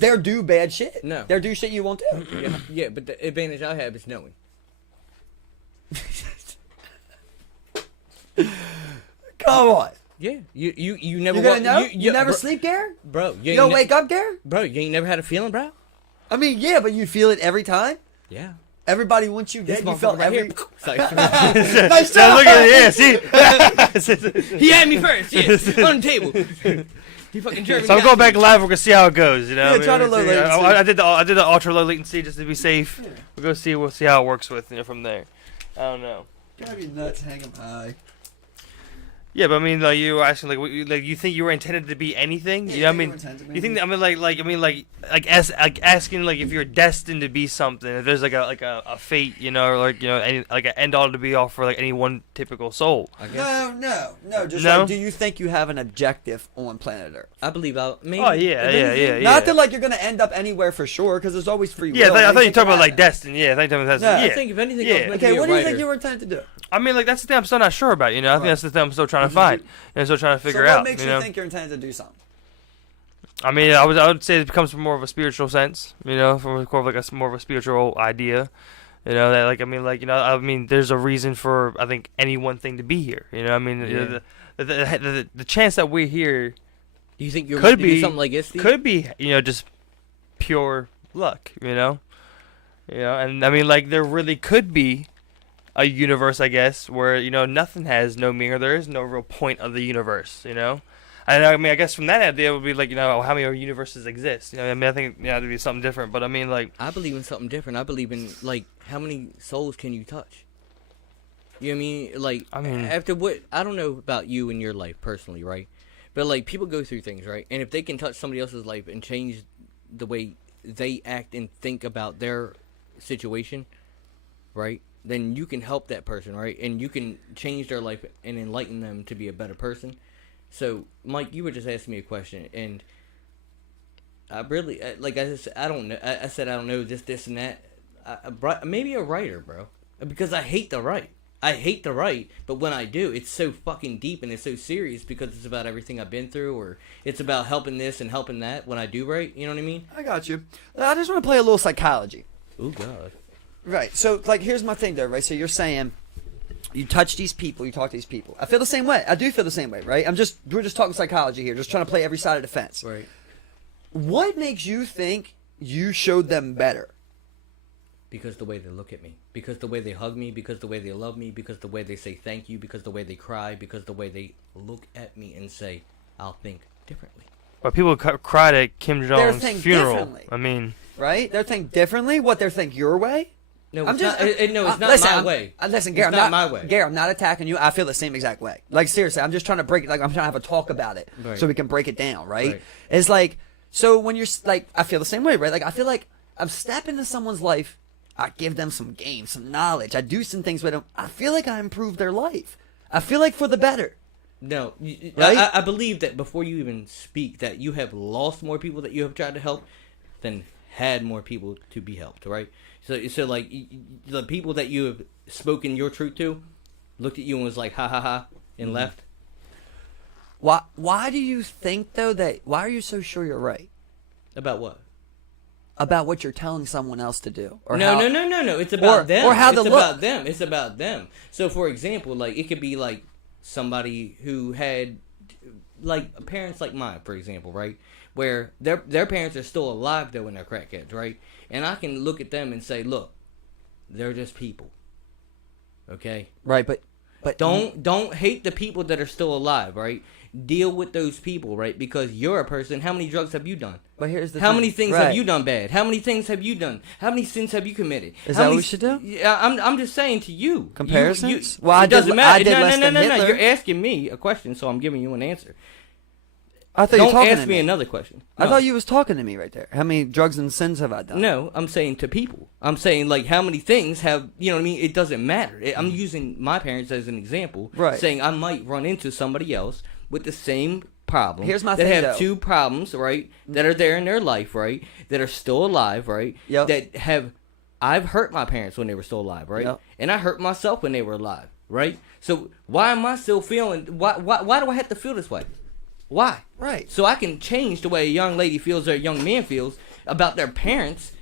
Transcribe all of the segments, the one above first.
They're do bad shit. No. They're do shit you won't do. Yeah, but the advantage I have is knowing. Come on. Yeah, you never. You gonna know? You never bro, sleep, Gare? bro. You don't wake up, Gare? Bro. You ain't never had a feeling, bro. I mean, yeah, but you feel it every time. Yeah. Everybody wants you dead. You felt right every. here. Nice Now job. look at it. Yeah, see. He had me first. Yeah, on the table. He fucking jerked me. So I'm going back live. We're gonna see how it goes. You know, Yeah, try to low latency. I did the ultra low latency just to be safe. Yeah. We'll see how it works with from there. I don't know. Gotta be nuts, hang 'em high. Yeah, but I mean, like you were asking, like you think you were intended to be anything? Yeah, You know, I mean, you think that, asking like if you're destined to be something, if there's like a fate, you know, or like any like an end all to be all for like any one typical soul. No. Just No? like, do you think you have an objective on planet Earth? I believe I'll. Maybe. Oh yeah. Not that like you're gonna end up anywhere for sure, because there's always free will. Yeah, I thought you were Anything talking can about like happen. destiny. Yeah, I think that's No. yeah. I think if anything, Yeah. I was meant to Okay, be a what do you think writer. you were intended to do? I mean, like that's the thing I'm still not sure about. You know, I think that's the thing I'm still trying to find and still trying to figure so what out. makes you you know? think you're intended to do something? I mean, I would say it becomes from more of a spiritual sense. You know, from more of like more of a spiritual idea. You know that I mean, there's a reason for I think any one thing to be here. You know, I mean, the chance that we're here Do you think you're could meant to do be something like this? Steve? could be just pure luck. You know, and I mean like there really could be a universe, I guess, where nothing has no meaning, or there is no real point of the universe. You know. And I mean, I guess from that idea, it would be like, how many universes exist? I mean, I think it'd be something different. But I mean, like, I believe in something different. I believe in like how many souls can you touch? You know what I mean? Like, after what I don't know about you and your life personally, right? But like, people go through things, right? And if they can touch somebody else's life and change the way they act and think about their situation, right? Then you can help that person, right? And you can change their life and enlighten them to be a better person. So, Mike, you were just asking me a question, and I really, like I said, I don't know. I said I don't know this, and that. Maybe a writer, bro, because I hate to write. I hate to write, but when I do, it's so fucking deep and it's so serious because it's about everything I've been through, or it's about helping this and helping that when I do write. You know what I mean? I got you. I just want to play a little psychology. Oh God. Right. So, like, here's my thing, though. Right. So you're saying. You touch these people, you talk to these people. I feel the same way. I do feel the same way, right? We're just talking psychology here, just trying to play every side of the fence. Right. What makes you think you showed them better? Because the way they look at me, because the way they hug me, because the way they love me, because the way they say thank you, because the way they cry, because the way they look at me and say, "I'll think differently." but people cried at Kim Jong's think funeral. differently. I mean, Right? They think differently. What they think your way? No, I'm it's just. not. It's not listen, my way. Listen, Gary, It's I'm not my way. Gary, I'm not attacking you. I feel the same exact way. Like seriously, I'm just trying to break. Like I'm trying to have a talk about it, Right. so we can break it down. Right? Right. It's like so when you're like, I feel the same way, right? Like I feel like I'm stepping into someone's life. I give them some game, some knowledge. I do some things with them. I feel like I improve their life. I feel like for the better. No, Right? I believe that before you even speak, that you have lost more people that you have tried to help than had more people to be helped, right? So like, the people that you have spoken your truth to looked at you and was like, ha ha ha, and left. Why do you think, though, why are you so sure you're right? About what? About what you're telling someone else to do? Or No. It's about them. Or how it's to about look. them. It's about them. So, for example, like, it could be like somebody who had, like, parents like mine, for example, right? Where their parents are still alive, though, when they're crackheads, right? And I can look at them and say, look, they're just people. Okay? Right, but Don't hate the people that are still alive, right? Deal with those people, right? Because you're a person. How many drugs have you done? But here's the How thing. many things Right. have you done bad? How many things have you done? How many sins have you committed? Is How that what many we should do? Yeah, I'm just saying to you. Comparisons? You, Well, I it doesn't did- matter. I did less than No. Hitler. You're asking me a question, so I'm giving you an answer. I thought you were Don't talking ask to me me. another question. I No. thought you was talking to me right there. How many drugs and sins have I done? No, I'm saying to people. I'm saying, like, how many things have, you know what I mean? It doesn't matter. I'm using my parents as an example. Right. Saying I might run into somebody else with the same problem. Here's my that thing, have though. two problems, right? That are there in their life, right? That are still alive, right? Yep. That have, I've hurt my parents when they were still alive, right? Yep. And I hurt myself when they were alive, right? So why am I still feeling, why do I have to feel this way? Why? Right. So I can change the way a young lady feels or a young man feels about their parents,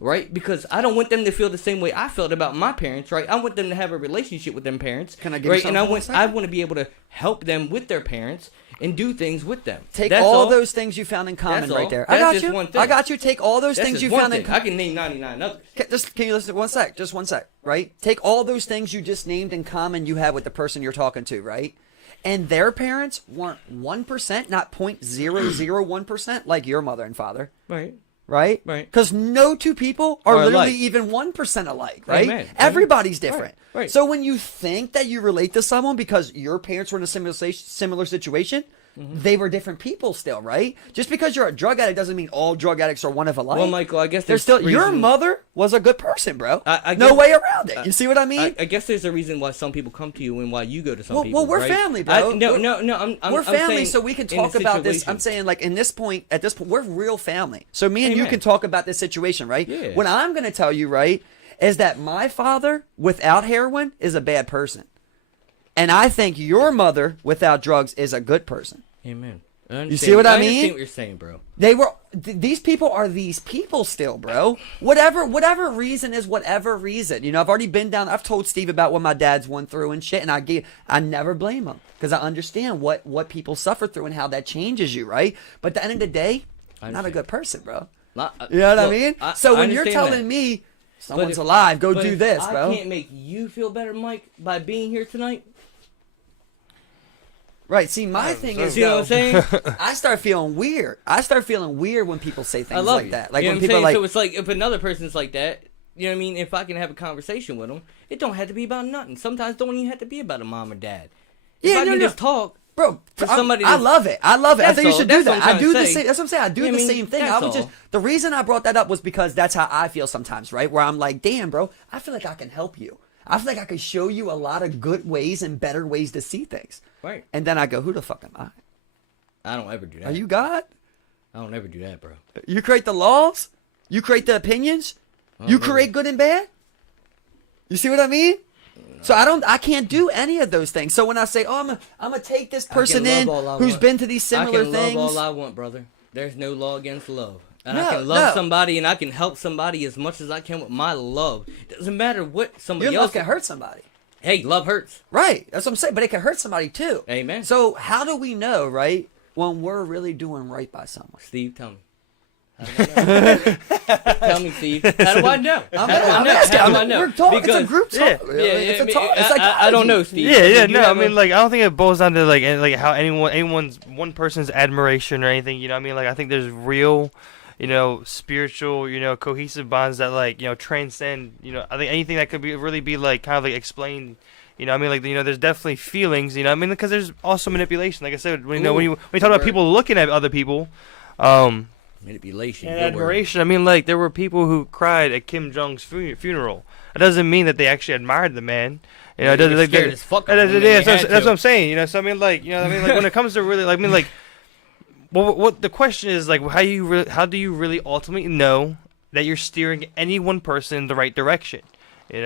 right? Because I don't want them to feel the same way I felt about my parents, right? I want them to have a relationship with them parents. Can I give right? you something? And I want to be able to help them with their parents and do things with them. Take That's all those things you found in common That's right all. there. That's I got just you. one thing. I got you. Take all those That's things just you one found thing. in common. I can name 99 others. Can you listen 1 sec? Just 1 sec, right? Take all those things you just named in common you have with the person you're talking to, right? And their parents weren't 1%, not 0.001% like your mother and father. Right. Right? Right. Because no two people are Are literally alike. even 1% alike, right? Amen. Everybody's different. Right. So when you think that you relate to someone because your parents were in a similar situation, they were different people still, right? Just because you're a drug addict doesn't mean all drug addicts are one of alike. Well, Michael, I guess There's there's still your reason- mother was a good person, bro. I No guess- way around it. You see what I mean? I guess there's a reason why some people come to you and why you go to some Well, people. we're right? family, bro. No. We're I'm family, saying so we can in a talk about this. I'm situation. saying, like, at this point, we're real family. So me and you Amen. can talk about this situation, right? Yeah. What I'm going to tell you, right, is that my father without heroin is a bad person. And I think your mother without drugs is a good person. Amen. You see what I mean? understand what you're saying, bro. They were these people are these people still, bro. Whatever reason is whatever reason. You know, I've told Steve about what my dad's went through and shit, and I never blame him because I understand what people suffer through and how that changes you, right? But at the end of the day, not a understand. good person, bro. Not, You know what I look, mean? I So when you're understand telling that. me someone's if- alive, go but do if this, bro. I can't make you feel better, Mike, by being here tonight. Right. See, my thing is, You know what I'm saying? I start feeling weird. I start feeling weird when people say I things love like you. that. Like you know when what I'm people are saying? like, So it's like if another person's like that, you know what I mean? If I can have a conversation with them, it don't have to be about nothing. Sometimes don't even have to be about a mom or dad. If Yeah, I no, can no. just talk. bro, For somebody I that's- love it. I love it. I That's think you all. should do That's what that. I'm I do trying the to same. say. That's what I'm saying. I do You know the what I mean? same thing. I That's was just all. the reason I brought that up was because that's how I feel sometimes, right? Where I'm like, damn, bro, I feel like I can help you. I feel like I can show you a lot of good ways and better ways to see things. Right. And then I go, who the fuck am I? I don't ever do that. Are you God? I don't ever do that, bro. You create the laws. You create the opinions. You create good and bad. You see what I mean? So I can't do any of those things. So when I say, oh, I'm gonna take this person love in all I who's want. been to these similar I can things. love all I want, brother. There's no law against love. And No, I can love no. somebody and I can help somebody as much as I can with my love. Doesn't matter what somebody Your else love can hurt somebody. Hey, love hurts. Right. That's what I'm saying. But it can hurt somebody too. Amen. So how do we know, right, when we're really doing right by someone? Steve, tell me. How do I know? Tell me, Steve. How do I know? How do I I'm know? asking. How do I know? We're talking. It's a Because- group talk. Yeah. It's a I mean, talk. It's like I don't know, Steve. Yeah, You no. I have mean, a- like, I don't think it boils down to like how anyone's one person's admiration or anything. You know, what I mean, like, I think there's real, spiritual, cohesive bonds that transcend. I think anything that could really be like kind of like explained. I mean, like, there's definitely feelings. I mean, because there's also manipulation. Like I said, when you talk about word. people looking at other people, Manipulation. and good word. admiration. I mean, like, there were people who cried at Kim Jong's funeral. It doesn't mean that they actually admired the man. Yeah, It doesn't. they were scared as fuck of him, Yeah, and they that's had what to. I'm saying. So I mean, like, when it comes to really, like, I mean, like, what the question is, like, how do you really ultimately know that you're steering any one person in the right direction? We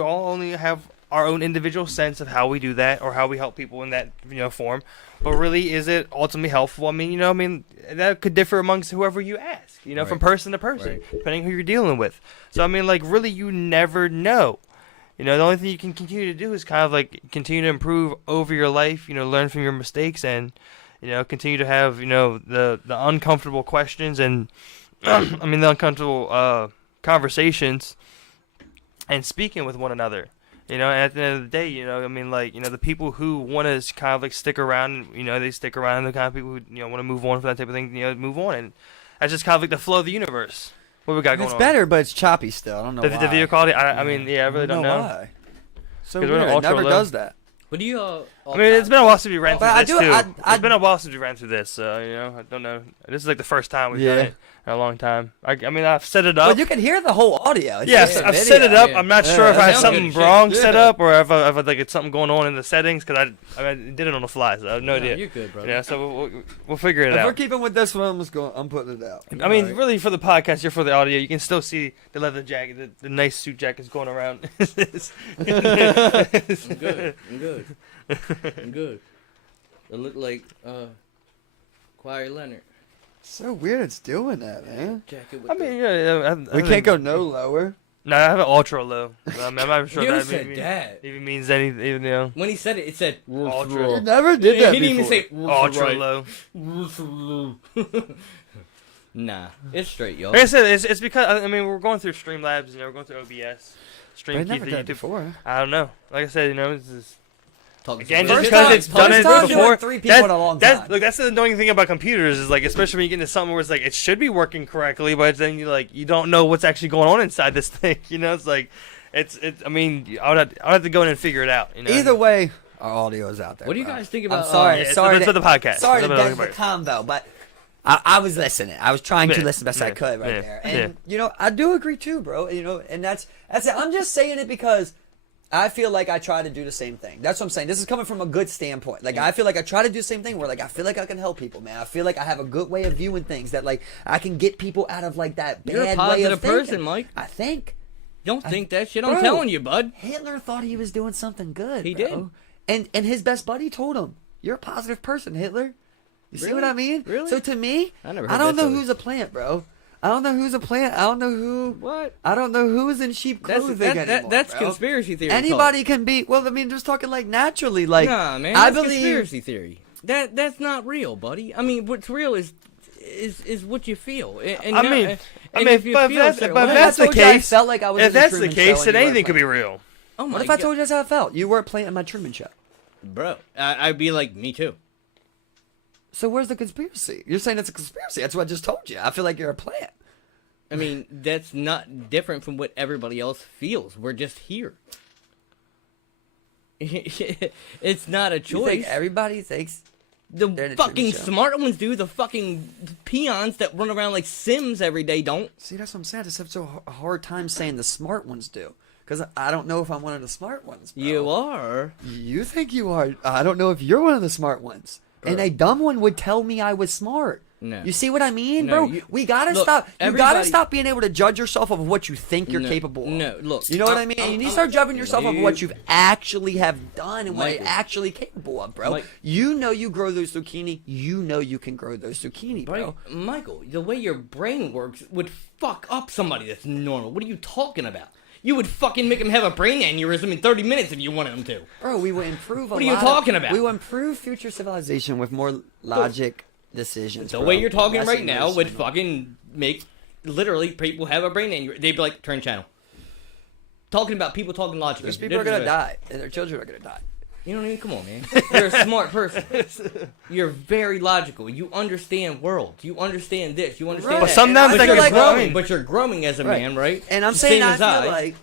all only have our own individual sense of how we do that or how we help people in that form. But really, is it ultimately helpful? I mean, that could differ amongst whoever you ask, from Right. person to person, Right. depending who you're dealing with. So I mean, like, really, you never know. The only thing you can continue to do is kind of like continue to improve over your life. Learn from your mistakes and continue to have the uncomfortable questions and the uncomfortable conversations and speaking with one another. And at the end of the day, the people who want to kind of like stick around, they stick around, and the kind of people who want to move on from that type of thing, move on, and that's just kind of like the flow of the universe. What we got going It's on? better, but it's choppy still. I don't know The why. video quality. I mean, yeah, I really don't know. why. So 'Cause weird. we're It ultra never low. does that. What do you I mean, it's been a while since we ran through But I this do- too. I- It's been a while since we ran through this, so I don't know. This is like the first time we've done Yeah. it in a long time. I mean, I've set it up. But you can hear the whole audio. It's Yes, just a I've video. set it up. Yeah. I'm not Yeah, sure if that I had sounds something good as shit. wrong Yeah. set up or if I like it's something going on in the settings because I did it on the fly, so I have no idea. You're good, brother. Yeah, so we'll figure it If we're out. keeping with this one, I'm putting it out. I mean, Alright. really, for the podcast, here for the audio, you can still see the leather jacket, the nice suit jackets going around. I'm good. I'm good. I'm good. It looked like Choir Leonard. So weird it's doing that, man. Jacket with I mean, yeah, We can't go no lower. No, I have an ultra low. I'm not sure You that said that. even means anything. Even, you know, When he said it, it said Ultra. You never did that He didn't even before. say ultra low. Nah, it's straight, y'all. Like I said, it's because I mean we're going through Streamlabs, we're going through OBS, I StreamKey never through did it YouTube. before. I don't know. Like I said, it's just, Talking again, to just somebody. because it's done it First time before. doing 3 people in a long time. That's the annoying thing about computers is like, especially when you get into something where it's like it should be working correctly, but then you don't know what's actually going on inside this thing. It's like, it's. I mean, I'll have to go in and figure it out. Either way, our audio is out there. What do you bro. guys think about? I'm sorry. Yeah, sorry. it's for the podcast. Sorry to It's get for the the combo, but I was listening. I was trying to Yeah, listen best I yeah, could right yeah, there. And, I do agree too, bro. And that's it. I'm just saying it because I feel like I try to do the same thing. That's what I'm saying. This is coming from a good standpoint. Like, I feel like I try to do the same thing where, like, I feel like I can help people, man. I feel like I have a good way of viewing things that, like, I can get people out of, like, that bad You're a way of positive thinking. person, Mike. I think. Don't think that shit. Bro. I'm telling you, bud. Hitler thought he was doing something good. He bro. did. And his best buddy told him, "You're a positive person, Hitler." You see what Really? I mean? Really? So to me, I never I heard don't that know story. who's a plant, bro. I don't know who's a plant. I don't know who. What? I don't know who's in sheep clothing anymore. That's bro. conspiracy theory. Anybody can be. Well, I mean, just talking like naturally. Like, Nah, man. I That's believe. conspiracy theory. That's not real, buddy. I mean, what's real is what you feel. And I mean, if you but feel if a certain that's- but way- if that's the told you I case, felt like I was if in the that's the Truman case, Show then and you were a anything could be plant. real. oh my What if I God. told you that's how I felt? You were a plant in my Truman Show. Bro, I'd be like, me too. So where's the conspiracy? You're saying it's a conspiracy. That's what I just told you. I feel like you're a plant. I mean, that's not different from what everybody else feels. We're just here. It's not a You choice. think everybody thinks The they're in a fucking Truman Show? smart ones do. The fucking peons that run around like Sims every day don't. See, that's what I'm saying. I just have so a hard time saying the smart ones do. Because I don't know if I'm one of the smart ones, bro. You are. You think you are. I don't know if you're one of the smart ones. And a dumb one would tell me I was smart. No. You see what I mean, No, bro? We gotta look, stop. You gotta everybody- stop being able to judge yourself of what you think you're No, capable of. no, look, You know what I mean? You need to start judging yourself of what you- you've actually have done and what Michael. you're actually capable of, bro. Mike- You know you grow those zucchini. You know you can grow those zucchini, bro. Right? Michael, the way your brain works would fuck up somebody that's normal. What are you talking about? You would fucking make him have a brain aneurysm in 30 minutes if you wanted him to. Bro, we will improve. What are you talking about? We will improve future civilization with more logic decisions. The bro. way you're talking Less right now would emotion. fucking make literally people have a brain aneurysm. They'd be like, turn channel. Talking about people talking logically. Those people are gonna die, and their children are gonna die. You know what I mean? Come on, man. You're a smart person. You're very logical. You understand world. You understand this. You understand Right. that. But sometimes but I you're feel like- growing. But you're growing as a Right. man, right? And I'm Same saying I as feel like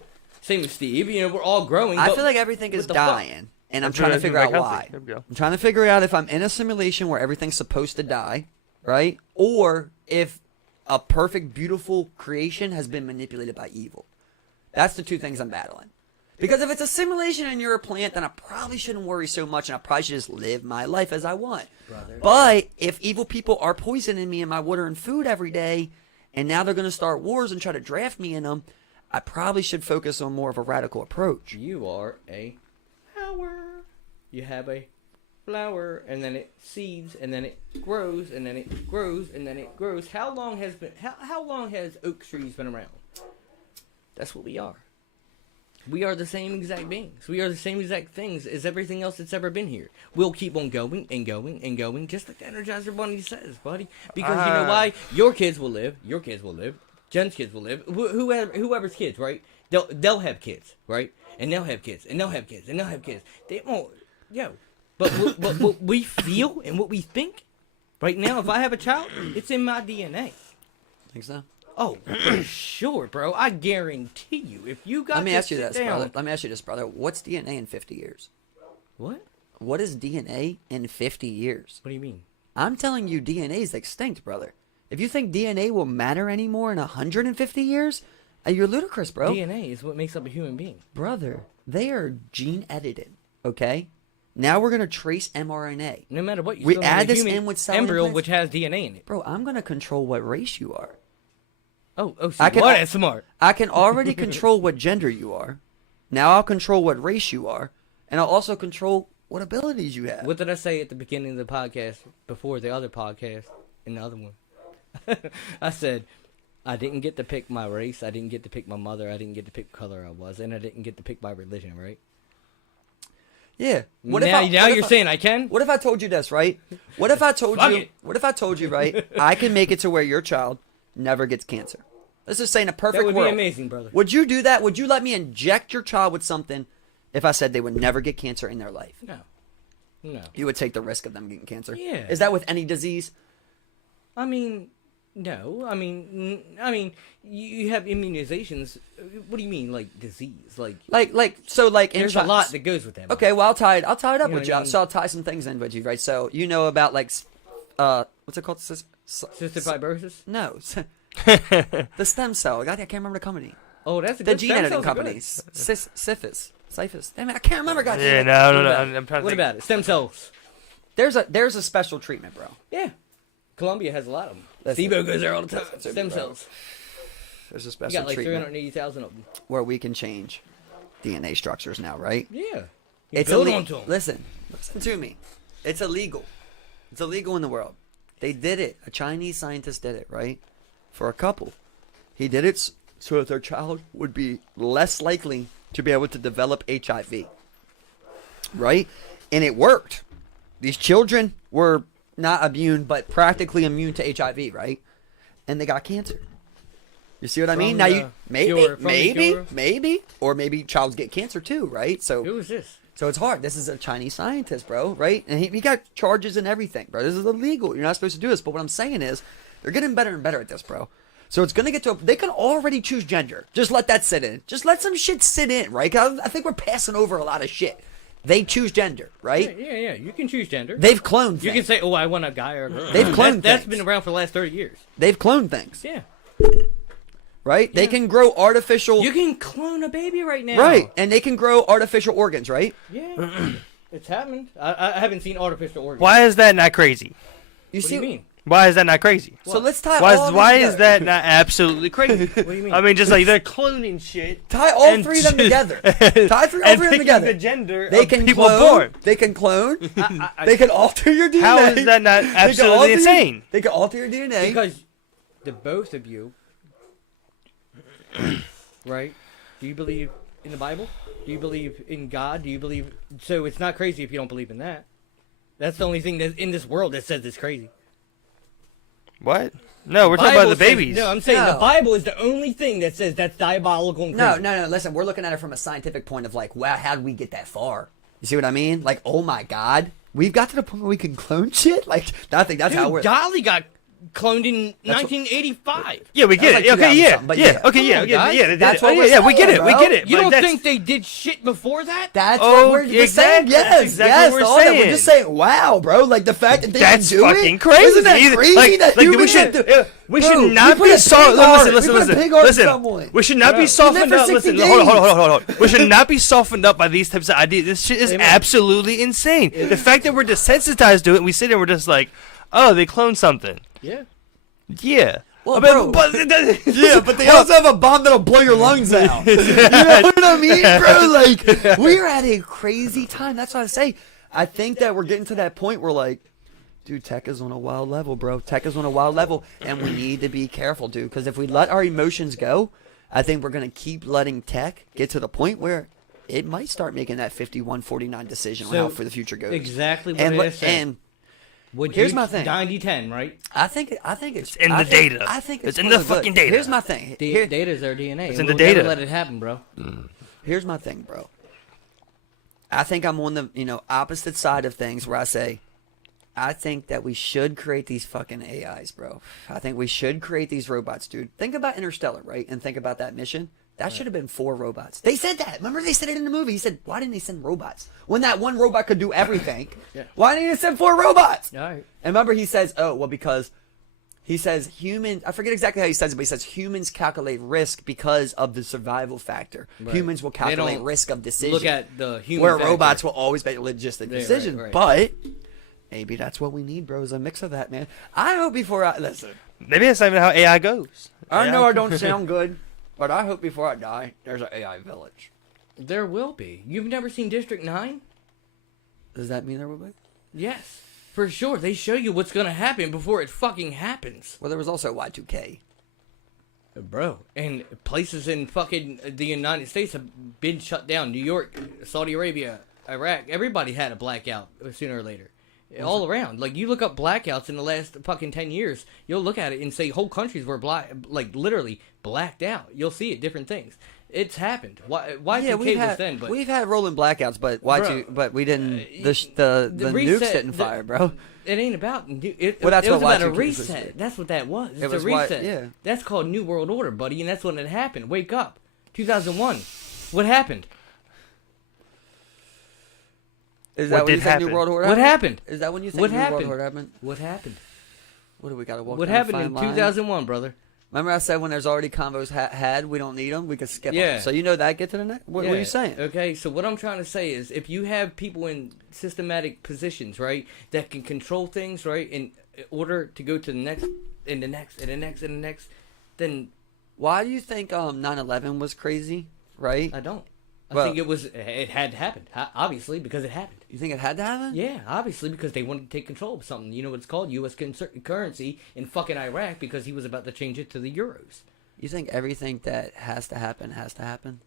same as Steve. You know, we're all growing. I but feel like everything is what the fuck? dying, and I'm That's trying to right, figure that's out healthy. why. There we go. I'm trying to figure out if I'm in a simulation where everything's supposed to die, right? Or if a perfect, beautiful creation has been manipulated by evil. That's the two things I'm battling. Because if it's a simulation and you're a plant, then I probably shouldn't worry so much, and I probably should just live my life as I want. Brother. But if evil people are poisoning me in my water and food every day, and now they're going to start wars and try to draft me in them, I probably should focus on more of a radical approach. You are a flower. You have a flower, and then it seeds, and then it grows, and then it grows, and then it grows. How long has oak trees been around? That's what we are. We are the same exact beings. We are the same exact things as everything else that's ever been here. We'll keep on going and going and going, just like the Energizer Bunny says, buddy. Because you know why? Your kids will live. Your kids will live. Jen's kids will live. Whoever's kids, right? They'll have kids, right? And they'll have kids, and they'll have kids, and they'll have kids. They won't, But what we feel and what we think, right now, if I have a child, it's in my DNA. Think so? Oh, for sure, bro. I guarantee you. If you got Let me to ask you sit this, down, brother. Let me ask you this, brother. What's DNA in 50 years? What? What is DNA in 50 years? What do you mean? I'm telling you, DNA is extinct, brother. If you think DNA will matter anymore in 150 years, you're ludicrous, bro. DNA is what makes up a human being. Brother, they are gene edited, okay? Now we're going to trace mRNA. No matter what, you We still have add a this human in with cell embryo implants? which has DNA in it. Bro, I'm going to control what race you are. Oh, I can- what? That's smart. I can already control what gender you are. Now I'll control what race you are. And I'll also control what abilities you have. What did I say at the beginning of the podcast before the other podcast and the other one? I said, I didn't get to pick my race. I didn't get to pick my mother. I didn't get to pick what color I was, and I didn't get to pick my religion. Right? Yeah. Now you're saying I can? What if I told you this, right? What if I told you? What if I told you, right? I can make it to where your child never gets cancer. Let's just say in a perfect world. That would be amazing, brother. Would you do that? Would you let me inject your child with something if I said they would never get cancer in their life? No. You would take the risk of them getting cancer. Yeah. Is that with any disease? I mean, no. I mean, you have immunizations. What do you mean, like disease? Like There's a lot that goes with that. Okay, well I'll tie it up You know with what you. I mean? So I'll tie some things in with you, right? So you know about like, what's it called? Cystic fibrosis? No, the stem cell. God, I can't remember the company. Oh, that's a The good gene stem editing cells are company. good. Syphus. Damn it, I can't remember. God, Yeah, damn it. no. I'm trying to What think. about it? Stem cells. There's a special treatment, bro. Yeah. Colombia has a lot of them. Listen. SIBO goes there all the time. Listen, Stem bro. cells. There's a You special got like treatment 380,000 of them. where we can change DNA structures now, right? Yeah. You It's build illegal. onto them. Listen to me. It's illegal. It's illegal in the world. They did it. A Chinese scientist did it, right? For a couple. He did it so that their child would be less likely to be able to develop HIV. Right? And it worked. These children were not immune, but practically immune to HIV, right? And they got cancer. You see what I mean? From Now the you cure- from the cure? maybe, or maybe childs get cancer too, right? So Who is this? so it's hard. This is a Chinese scientist, bro, right? And he got charges and everything, bro. This is illegal. You're not supposed to do this. But what I'm saying is, they're getting better and better at this, bro. So it's gonna get to they can already choose gender. Just let that sit in. Just let some shit sit in, right? 'Cause I think we're passing over a lot of shit. They choose gender, right? Yeah. You can choose gender. They've cloned. You things. can say, "Oh, I want a guy or a girl." They've cloned That's things. been around for the last 30 years. They've cloned things, Yeah. right? They Yeah. can grow artificial. You can clone a baby right now. Right, and they can grow artificial organs, right? Yeah. It's happened. I haven't seen artificial organs. Why is that not crazy? You What see, do you mean? Why is that not crazy? So let's tie Why all is, why of them is together. that not absolutely crazy? What do you mean? I mean, just like they're cloning shit. Tie all and three of them together. Tie all and three of them picking together. the gender They of can people clone. born. They can clone. I- They can alter your DNA. How is that not They can absolutely alter insane? They can alter your DNA. Because the both of you, right? Do you believe in the Bible? Do you believe in God? Do you believe? So it's not crazy if you don't believe in that. That's the only thing that's in this world that says it's crazy. What? No, we're talking about Bible the says- babies. No, I'm saying No. the Bible is the only thing that says that's diabolical and No, crazy. no. Listen, we're looking at it from a scientific point of like, wow, how did we get that far? You see what I mean? Like, oh my God, we've got to the point where we can clone shit. Like, I think that's how Dude, we're. Dolly got cloned in That's what- 1985. Yeah, we get That was it. like Okay, 2000 yeah, something, but yeah, yeah. okay, yeah, Come on, yeah, guys. yeah. they did That's it. what Oh, we're yeah, we get saying, it. We bro. get it. You but don't that's- think they did shit before that? That's Oh, what we're exactly. saying. Yes, That's exactly yes. what we're all that. We're saying. just saying, wow, bro. Like the fact that they That's can do fucking it. crazy. Isn't that crazy? that we humans should can do- we Bro, should not we put be a so. pig heart. Listen, We put a pig heart in listen. someone. We should not be He softened lived up. for Listen, 60 hold on. We should not be softened up by these types of ideas. This shit is Amen. absolutely insane. The fact that we're desensitized to it, and we sit there, and we're just like, oh, they cloned something. Yeah. Yeah. Well, I mean, bro. but Yeah, but they also have a bomb that'll blow your lungs out. You know what I mean, bro? Like, we're at a crazy time. That's what I say. I think that we're getting to that point where, like, dude, tech is on a wild level, bro. Tech is on a wild level, and we need to be careful, dude. Because if we let our emotions go, I think we're going to keep letting tech get to the point where it might start making that 51-49 decision on So, how for the future goes. Exactly what And, I said. and Would here's you- my thing. 90-10, right? I think it's in I the think- data. I think It's it's in the for good. fucking data. Here's my thing. Here- Data's our DNA. It's in We'll the data. Never let it happen, bro. Here's my thing, bro. I think I'm on the opposite side of things where I say, I think that we should create these fucking AIs, bro. I think we should create these robots, dude. Think about Interstellar, right? And think about that mission. That should have been 4 robots. They said that. Remember they said it in the movie. He said, why didn't they send robots? When that one robot could do everything, Yeah. why didn't they send 4 robots? All right. And remember he says, oh, well, because he says humans, I forget exactly how he says it, but he says humans calculate risk because of the survival factor. Right. Humans will They calculate don't risk of decision. Look at the human where factor. robots will always make logistic Right, decisions. right. But maybe that's what we need, bro, is a mix of that, man. I hope before I, listen, Maybe that's not even how AI goes. I know I don't sound good, but I hope before I die, there's an AI village. There will be. You've never seen District 9? Does that mean there will be? Yes. For sure, they show you what's gonna happen before it fucking happens. Well, there was also Y2K. Bro, and places in fucking the United States have been shut down. New York, Saudi Arabia, Iraq, everybody had a blackout sooner or later. All around. Like, you look up blackouts in the last fucking 10 years, you'll look at it and say whole countries were literally blacked out. You'll see it, different things. It's happened. Y2K was then, but we've had rolling blackouts, but but we didn't. The nukes didn't fire, bro. It ain't about. It Well, that's was what about a Y2K reset. That's what that was. It's It was a reset. yeah. That's called New World Order, buddy, and that's when it happened. Wake up. 2001. What happened? Is What that when did you say happen? New World Order? What happened? Is that when you say What New happened? World Order happened? What happened? What do we got to walk? What down a happened fine in line? 2001, brother? Remember I said when there's already combos had, we don't need them, we could skip Yeah. them. So you know that, get to the next. What are you saying? Okay, so what I'm trying to say is if you have people in systematic positions, right, that can control things, right, in order to go to the next, and the next, and the next, and the next, then Why do you think 9/11 was crazy, right? I don't. I Well- think it had to happen, obviously, because it happened. You think it had to happen? Yeah, obviously, because they wanted to take control of something. You know what it's called? U.S. currency in fucking Iraq, because he was about to change it to the euros. You think everything that has to happen has to happen?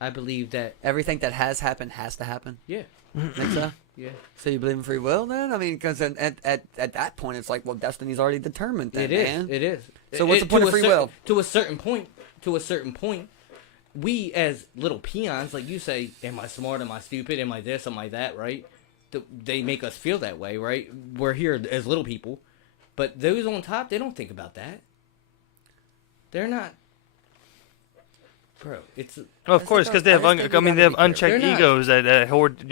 I believe that, Everything that has happened has to happen? yeah, Think so? yeah. So you believe in free will then? I mean, because at that point, it's like, well, destiny's already determined then, It is. man. It is. So what's the point to of a free will? To a certain point, we as little peons, like you say, am I smart? Am I stupid? Am I this? Am I that? Right? They make us feel that way, right? We're here as little people, but those on top, they don't think about that. They're not. Bro, it's. Well, of course, because they have, I just think we they have gotta be unchecked careful. They're not- egos that hoard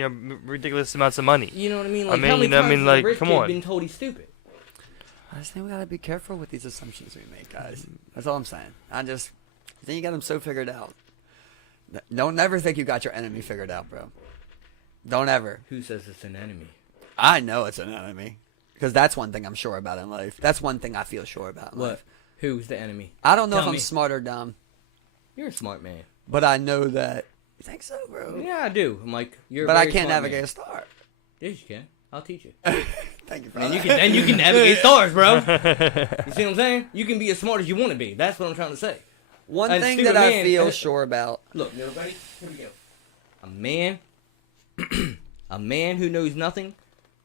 ridiculous amounts of money. You know what I mean? I Like, mean, how many you know, I times mean, has like, a rich come kid on. been told he's stupid? I just think we gotta be careful with these assumptions we make, guys. That's all I'm saying. I think you got them so figured out. Don't ever think you got your enemy figured out, bro. Don't ever. Who says it's an enemy? I know it's an enemy. Because that's one thing I'm sure about in life. That's one thing I feel sure about in What? life. Who's the enemy? I don't know Tell if I'm me. smart or dumb, You're a smart man. but I know that. You think so, bro? Yeah, I do, Mike. You're. A But I very can't smart navigate man. a star. Yes, you can. I'll teach you. Thank you, bro. And you can navigate stars, bro. You see what I'm saying? You can be as smart as you want to be. That's what I'm trying to say. One And thing stupid that I man- feel sure about. Look, everybody, here we go. A man, a man who knows nothing,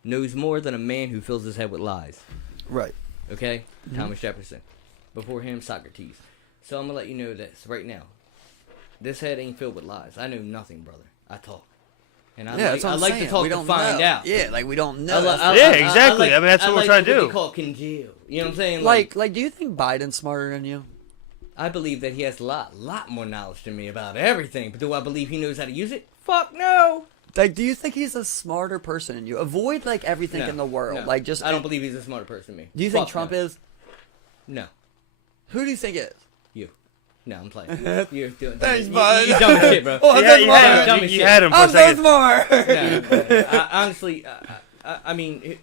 knows more than a man who fills his head with lies. Right. Okay, Thomas Jefferson. Before him, Socrates. So I'm gonna let you know this right now. This head ain't filled with lies. I know nothing, brother. I talk, and I that's what I I'm like saying. to talk We to don't find know. out. Yeah, like we don't know. Yeah, exactly. I mean, that's what we're trying to do. They call congeal. You know what I'm saying? Like, do you think Biden's smarter than you? I believe that he has a lot more knowledge than me about everything. But do I believe he knows how to use it? Fuck no. Like, do you think he's a smarter person than you? Avoid like everything in the world. No. Like, just I don't believe he's a smarter person than me. Do you think Fuck Trump no. is? No. Who do you think is? You. No, I'm playing. You're doing. Thanks, you, bud. you dumb as shit, bro. Oh, I'm Yeah, so you smart. had Dumb him. as You shit. had him for a I'm so second. smart. No, honestly, I mean,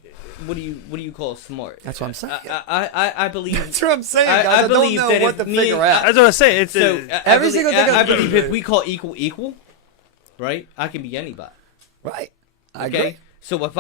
what do you call smart? That's what I'm saying. I believe. That's what I'm saying, I- guys. I I, don't believe know that what if to me figure and- out. That's what I say. It's So Every single thing I I believe do. if we call equal, right? I can be anybody. Right. I Okay. agree. So if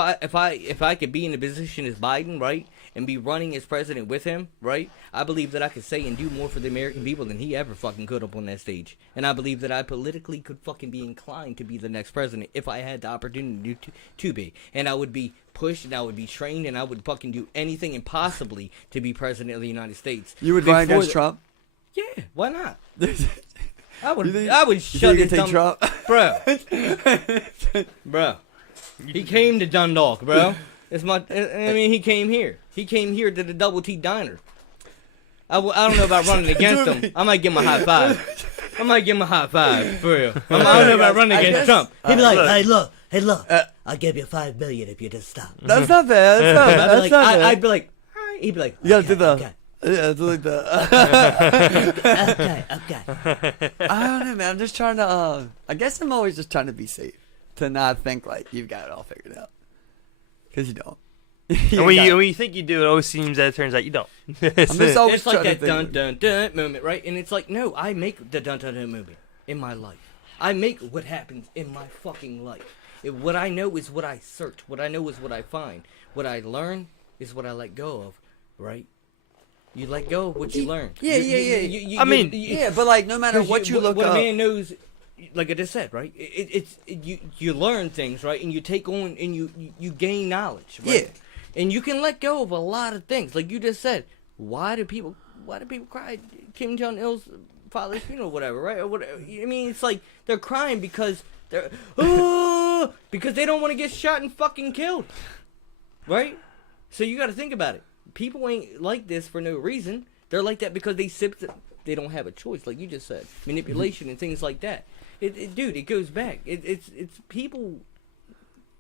I could be in a position as Biden, right, and be running as president with him, right, I believe that I could say and do more for the American people than he ever fucking could up on that stage. And I believe that I politically could fucking be inclined to be the next president if I had the opportunity to be. And I would be pushed and I would be trained and I would fucking do anything impossibly to be president of the United States. You would run Before against Trump? Yeah, why not? You I would think- I would you shut think his you take dumb Trump? bro. He came to Dundalk, bro. It's my. I mean, he came here. He came here to the Double T Diner. I don't know about running against him. I might give him a high five. I might give him a high five for real. I don't know about running I against guess- Trump. He'd be like, look. hey look, I'll give you $5 million if you just stop. That's not bad. That's not bad. I'd be That's like, not bad. I'd be like, all right. He'd be like, You gotta do the. okay. Yeah, do like the. Okay. I don't know, man. I'm just trying to. I guess I'm always just trying to be safe, to not think like you've got it all figured out, because you don't. And when you think you do, it always seems that it turns out you don't. I'm just always it's like trying to that think. dun dun dun moment, right? And it's like, no, I make the dun dun dun moment in my life. I make what happens in my fucking life. What I know is what I search. What I know is what I find. What I learn is what I let go of, right? You let go of what you learn. Yeah, Yeah, but like no matter what you look what up, a man knows, like I just said, right? You learn things, right? And you take on and you gain knowledge, right? Yeah. And you can let go of a lot of things, like you just said. Why do people cry at Kim Jong Il's father's funeral, whatever, right? Or whatever. I mean, it's like they're crying because they're because they don't want to get shot and fucking killed, right? So you got to think about it. People ain't like this for no reason. They're like that because they don't have a choice, like you just said, manipulation and things like that. Dude, it goes back. It's people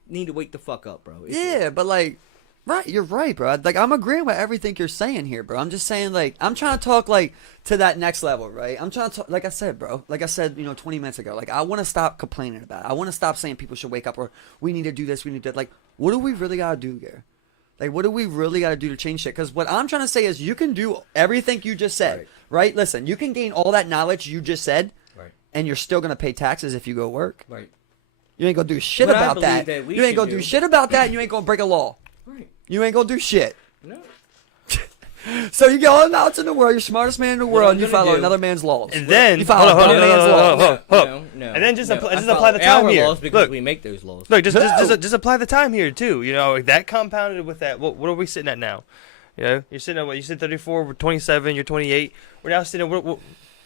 need to wake the fuck up, bro. But like, right, you're right, bro. Like I'm agreeing with everything you're saying here, bro. I'm just saying, like, I'm trying to talk like to that next level, right? I'm trying to talk, like I said, bro. Like I said, 20 minutes ago. Like I want to stop complaining about it. I want to stop saying people should wake up or we need to do this, we need to like. What do we really gotta do here? Like, what do we really got to do to change shit? Because what I'm trying to say is you can do everything you just said, right? Listen, you can gain all that knowledge you just said, right, and you're still going to pay taxes if you go work. Right. You ain't going to do shit about that. You ain't going to do shit about that, and you ain't going to break a law. Right. You ain't going to do shit. No. So you go all out in the world, you're the smartest man in the world, and you follow another man's laws. And then, you follow another man's laws. No. And then just I apply the follow time our here. laws because Look, we make those laws. Look, just apply the time here too. That compounded with that. What are we sitting at now? You're sitting at what? You said 34. We're 27. You're 28. We're now sitting at what,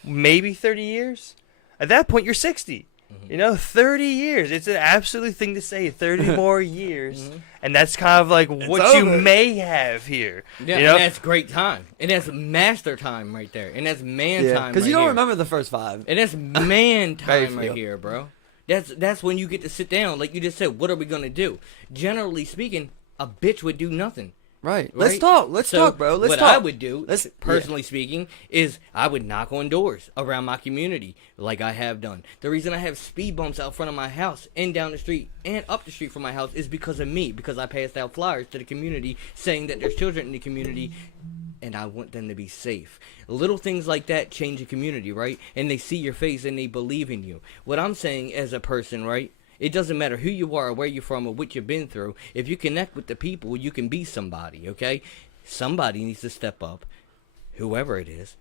maybe 30 years. At that point, you're 60. 30 years. It's an absolute thing to say. 30 more years, and that's kind of like what you may have here. Yeah, and that's great time, and that's master time right there, and that's man time. Because you don't remember the first 5. And that's man time right here, bro. That's when you get to sit down, like you just said. What are we gonna do? Generally speaking, a bitch would do nothing. Right. Let's talk. Let's talk, bro. Let's talk. What I would do, personally speaking, is I would knock on doors around my community like I have done. The reason I have speed bumps out front of my house and down the street and up the street from my house is because of me, because I passed out flyers to the community saying that there's children in the community and I want them to be safe. Little things like that change a community, right? And they see your face and they believe in you. What I'm saying as a person, right? It doesn't matter who you are or where you're from or what you've been through. If you connect with the people, you can be somebody, okay? Somebody needs to step up, whoever it is.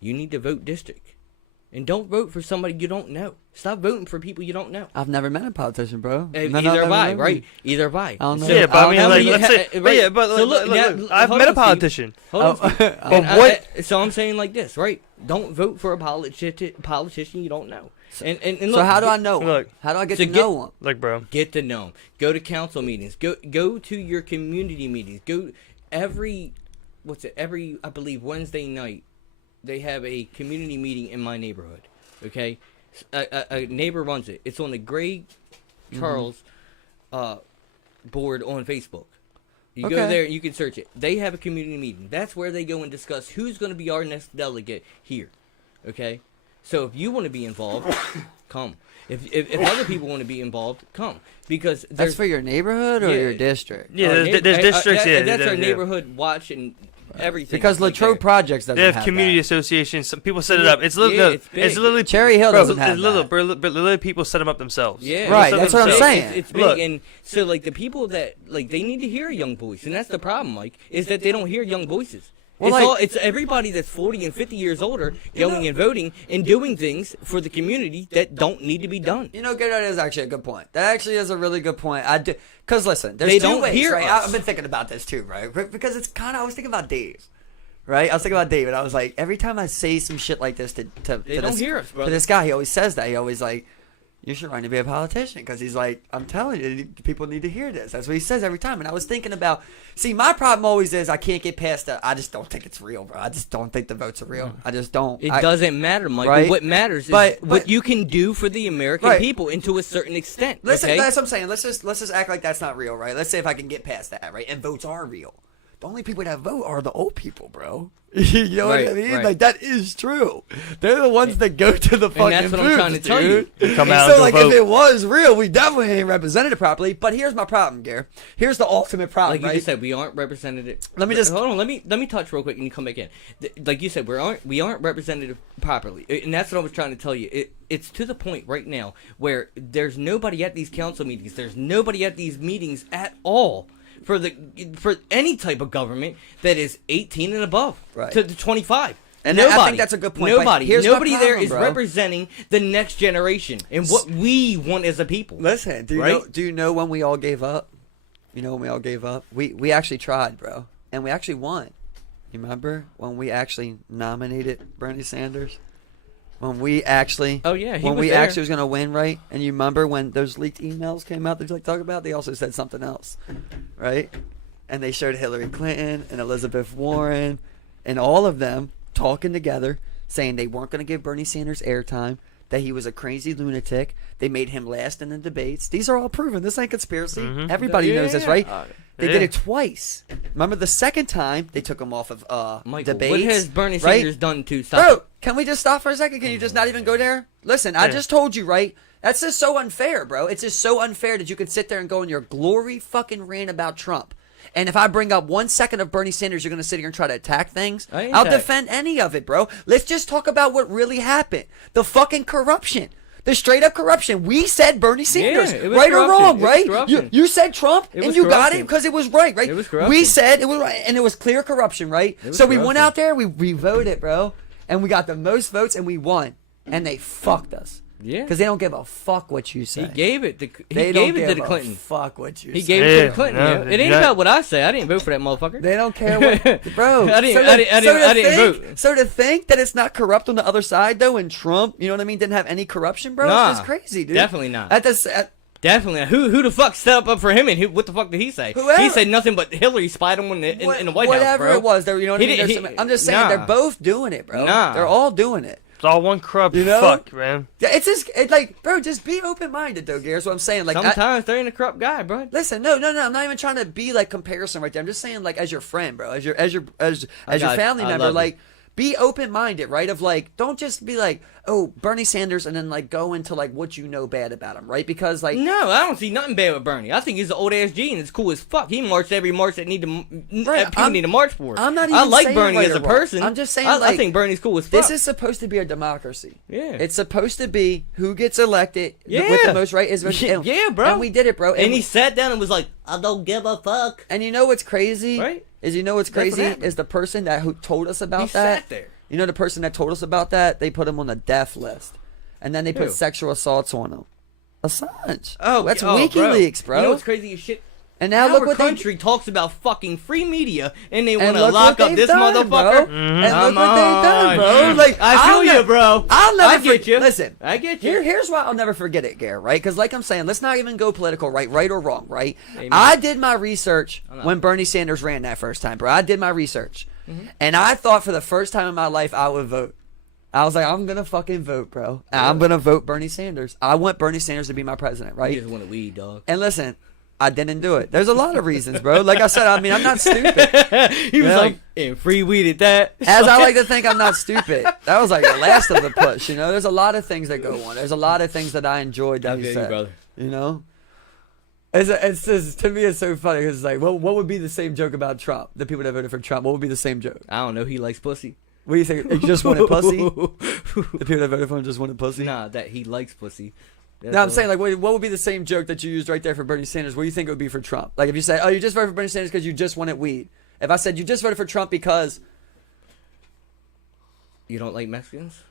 You need to vote district. And don't vote for somebody you don't know. Stop voting for people you don't know. I've never met a politician, bro. Either have I, right? Either have I. I don't know. Yeah, but I mean, like, let's say, right. look, I've met a politician. Hold on, Steve. But what? So I'm saying like this, right? Don't vote for a politician you don't know. And look, so how do I know him? Look, how do I get to know him? Look, bro. Get to know him. Go to council meetings. Go to your community meetings. Go every I believe Wednesday night they have a community meeting in my neighborhood. Okay, a neighbor runs it. It's on the Gray Charles board on Facebook. You go there, you can search it. They have a community meeting. That's where they go and discuss who's going to be our next delegate here. Okay, so if you want to be involved, come. If other people want to be involved, come. Because that's for your neighborhood or your district. Yeah, there's districts. That's our neighborhood watch and everything. Because Latrobe Projects doesn't they have have community that. associations. Some people set it up. It's literally, it's literally Cherry Hill doesn't have that. Literally, people set them up themselves. Yeah, right. That's what I'm saying. It's big, and so like the people that like they need to hear a young voice, and that's the problem. Like, is that they don't hear young voices. Well, it's everybody that's 40 and 50 years older going and voting and doing things for the community that don't need to be done. You know, that is actually a good point. That actually is a really good point. I do, because listen, there's they two don't ways, hear right? us. I've been thinking about this too, right? Because it's kind of, I was thinking about Dave, right? I was thinking about Dave, and I was like, every time I say some shit like this to hear us, brother. To this guy, he always says that. He always like, you should run to be a politician, because he's like, I'm telling you, people need to hear this. That's what he says every time. And I was thinking about, see, my problem always is I can't get past that. I just don't think it's real, bro. I just don't think the votes are real. I just don't. It doesn't matter, Mike. Right? What matters is what you can do for the American people, and to a certain extent. Listen, okay? that's what I'm saying. Let's just act like that's not real, right? Let's say if I can get past that, right? And votes are real. the only people that vote are the old people, bro. You know what I mean? Right. Like, that is true. They're the ones that go to the fucking that's what I'm booths, trying to tell you. dude. Come And out so, and like, go vote. if it was real, we definitely ain't represented it properly. But here's my problem, Gare. Here's the ultimate problem, Like you right? just said, we aren't represented. Let me just- hold on. Let me touch real quick, and you come back in. Like you said, we aren't represented properly, and that's what I was trying to tell you. It's to the point right now where there's nobody at these council meetings. There's nobody at these meetings at all for any type of government that is 18 and above Right. to 25. And nobody, I think that's a good point, but Nobody, here's my nobody there problem, is bro. representing the next generation and what we want as a people. Listen, do you know when we all gave up? You know when we all gave up? We actually tried, bro. And we actually won. You remember when we actually nominated Bernie Sanders? When we actually was we there. actually was gonna win, right? And you remember when those leaked emails came out that you like talk about? They also said something else. Right? And they showed Hillary Clinton and Elizabeth Warren and all of them talking together, saying they weren't going to give Bernie Sanders airtime, that he was a crazy lunatic. They made him last in the debates. These are all proven. This ain't conspiracy. Everybody knows this, right? They did it twice. Remember the second time they took him off of Michael, debates. what has Bernie right? Sanders done to stop Bro, it? can we just stop for a second? Can you just not even go there? Listen, I just told you, right? That's just so unfair, bro. It's just so unfair that you can sit there and go in your glory fucking rant about Trump. And if I bring up 1 second of Bernie Sanders, you're going to sit here and try to attack things? I'll defend any of it, bro. Let's just talk about what really happened. The fucking corruption. The straight up corruption. We said Bernie Sanders, it was right or corruption. wrong, It was right? corruption. You said Trump, It and was you got it corruption. because it was right, right? It was corruption. We said it was right, and it was clear corruption, right? was So we went corruption. out there, we voted, bro, and we got the most votes, and we won, and they fucked us. Yeah. Because they don't give a fuck what you say. He gave it to They he don't gave it to give the a Clinton. fuck what you He say. gave it to Yeah, the Clinton. no, yeah. It ain't that- about what I say. I didn't vote for that motherfucker. They don't care what, bro. I didn't vote. So to think that it's not corrupt on the other side, though, and Trump, you know what I mean, didn't have any corruption, bro. Nah, It's just crazy, dude. definitely not. Definitely not. Who the fuck set up for him, and what the fuck did he say? Whoever. He said nothing but Hillary spied him in the White House, whatever bro. it was, though, you know what I He mean. did- There's he- some- I'm just saying nah. they're both doing it, bro. Nah. They're all doing it. It's all one corrupt You know? fuck, man. It's just like, bro, just be open minded, though, Gary. That's what I'm saying. Like, Sometimes there ain't a corrupt guy, bro. listen, no. I'm not even trying to be like comparison right there. I'm just saying, like, as your friend, bro, as your got family it. I member, love like, be open minded, right? Of like, don't just be like, oh, Bernie Sanders, and then like go into like what you know bad about him, right? Because like, No, I don't see nothing bad with Bernie. I think he's an old ass G and it's cool as fuck. He marched every march that people need to march for. I'm not I even like saying Bernie right as or a wrong. person. I'm just saying, I like, think Bernie's cool as fuck. this is supposed to be a democracy. Yeah. It's supposed to be who gets elected with Yeah. the most right is Yeah, bro. And we did it, bro. and he sat down and was like, I don't give a fuck. And you know what's crazy? Right. Is you know what's That's what crazy happened. is the person who told us about He that. sat there. You know the person that told us about that? They put him on the death list, and then they put Who? sexual assaults on him. Assange. Oh, that's oh, WikiLeaks, bro. You know what's crazy as shit? And now Our look what country talks about fucking free media, and they and want to look lock what up they've this done, motherfucker. bro. And Come look what they've done, bro. on. Like I feel you, bro. I'll never I get you. Listen, I get you. Here's why I'll never forget it, Gare, right? Because like I'm saying, let's not even go political, right or wrong, right? Amen. I did my research know. when Bernie Sanders ran that first time, bro. I did my research. Mm-hmm. And I thought for the first time in my life I would vote. I was like, I'm going to fucking vote, bro. And I'm going to vote Bernie Sanders. I want Bernie Sanders to be my president, right? You just want to weed, dog. And listen, I didn't do it. There's a lot of reasons, bro. Like I said, I mean, I'm not stupid. He was Yeah. like, and free weed at that. As I like to think I'm not stupid. That was like the last of the push, you know? There's a lot of things that go on. There's a lot of things that I enjoyed that I he feel you, said. brother. You know? It's just, to me, it's so funny because it's like, what would be the same joke about Trump? The people that voted for Trump, what would be the same joke? I don't know. He likes pussy. What do you think? You just wanted pussy? The people that voted for him just wanted pussy? Nah, that he likes pussy. That's No, I'm all. saying, like, what would be the same joke that you used right there for Bernie Sanders? What do you think it would be for Trump? Like, if you say, oh, you just voted for Bernie Sanders because you just wanted weed. If I said, you just voted for Trump because... You don't like Mexicans?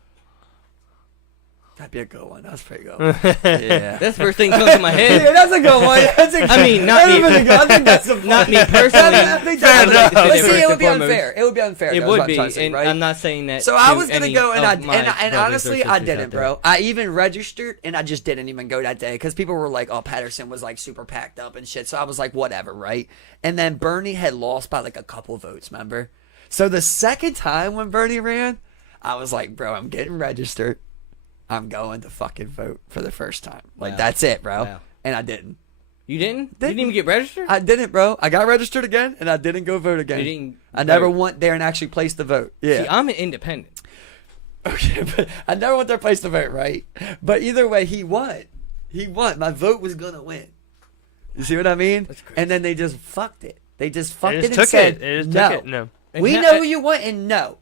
That'd be a good one. That's pretty good. Yeah. That's the first thing that comes to my head. Yeah, that's a good one. That's a I mean, not me. I think that's the Not me personally. I think that's I would like to say but that see, first it would and be foremost. unfair. It would be unfair. It though, is would what I'm be, trying to say, and right? I'm not saying that. So I to was gonna any go, and of my brothers or honestly, I sisters didn't, out there. bro. I even registered, and I just didn't even go that day because people were like, "Oh, Patterson was like super packed up and shit." So I was like, "Whatever, right?" And then Bernie had lost by like a couple votes, remember? So the second time when Bernie ran, I was like, "Bro, I'm getting registered. I'm going to fucking vote for the first time. Like Wow. that's it, bro." Wow. And I didn't. You didn't? You didn't even get registered? I didn't, bro. I got registered again, and I didn't go vote again. You didn't I never vote. went there and actually placed the vote. Yeah. See, I'm an independent. Okay, but I never went there and placed the vote, right? But either way, he won. He won. My vote was gonna win. You see what I mean? That's crazy. And then they just fucked it. They just fucked They it just and took said, it. They just no. took it. No. And We how- know who you want, and no.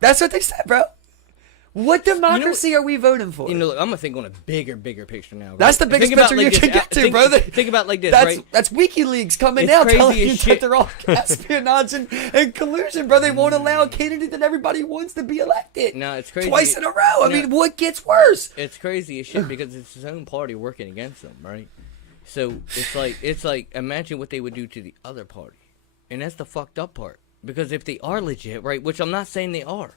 That's what they said, bro. What democracy are we voting for? You know, look, I'm gonna think on a bigger picture now. Right? That's the biggest Think about picture like you this, can get to, think, brother. Think about like this, That's right? that's WikiLeaks coming It's out crazy telling as you that shit. they're all espionage and collusion, bro. They won't allow a candidate that everybody wants to be elected. No, it's crazy. Twice in a row. I No. mean, what gets worse? It's crazy as shit because it's his own party working against him, right? So it's like imagine what they would do to the other party, and that's the fucked up part. Because if they are legit, right, which I'm not saying they are,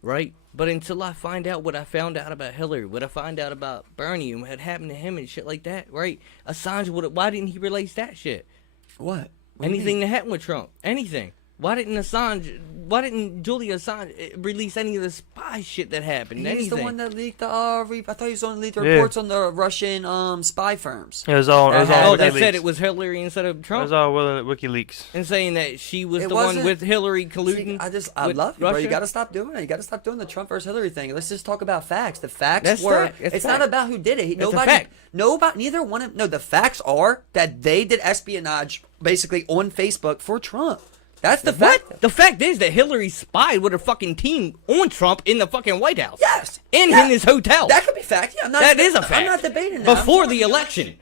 right? But until I find out what I found out about Hillary, what I find out about Bernie and what happened to him and shit like that, right? Assange why didn't he release that shit? What? Anything that happened with Trump, anything. Why didn't Julia Assange release any of the spy shit that happened? He's anything. the one that leaked the. I thought he was the one that leaked the Yeah. reports on the Russian spy firms. It was all. It was all. Oh, that WikiLeaks. said it was Hillary instead of It Trump? was all WikiLeaks. And saying that she was It the one wasn't- with Hillary See, colluding. I with love you, bro. You Russia? got to stop doing it. You got to stop doing the Trump versus Hillary thing. Let's just talk about facts. The facts That's were. fact. That's It's fact. not about who did it. That's a fact. Neither one of. No, the facts are that they did espionage basically on Facebook for Trump. That's the fact. What? The fact is that Hillary spied with her fucking team on Trump in the fucking White House. Yes. In Yeah. his hotel. That could be fact. Yeah, I'm not. That is a fact. I'm not debating that. Before the election.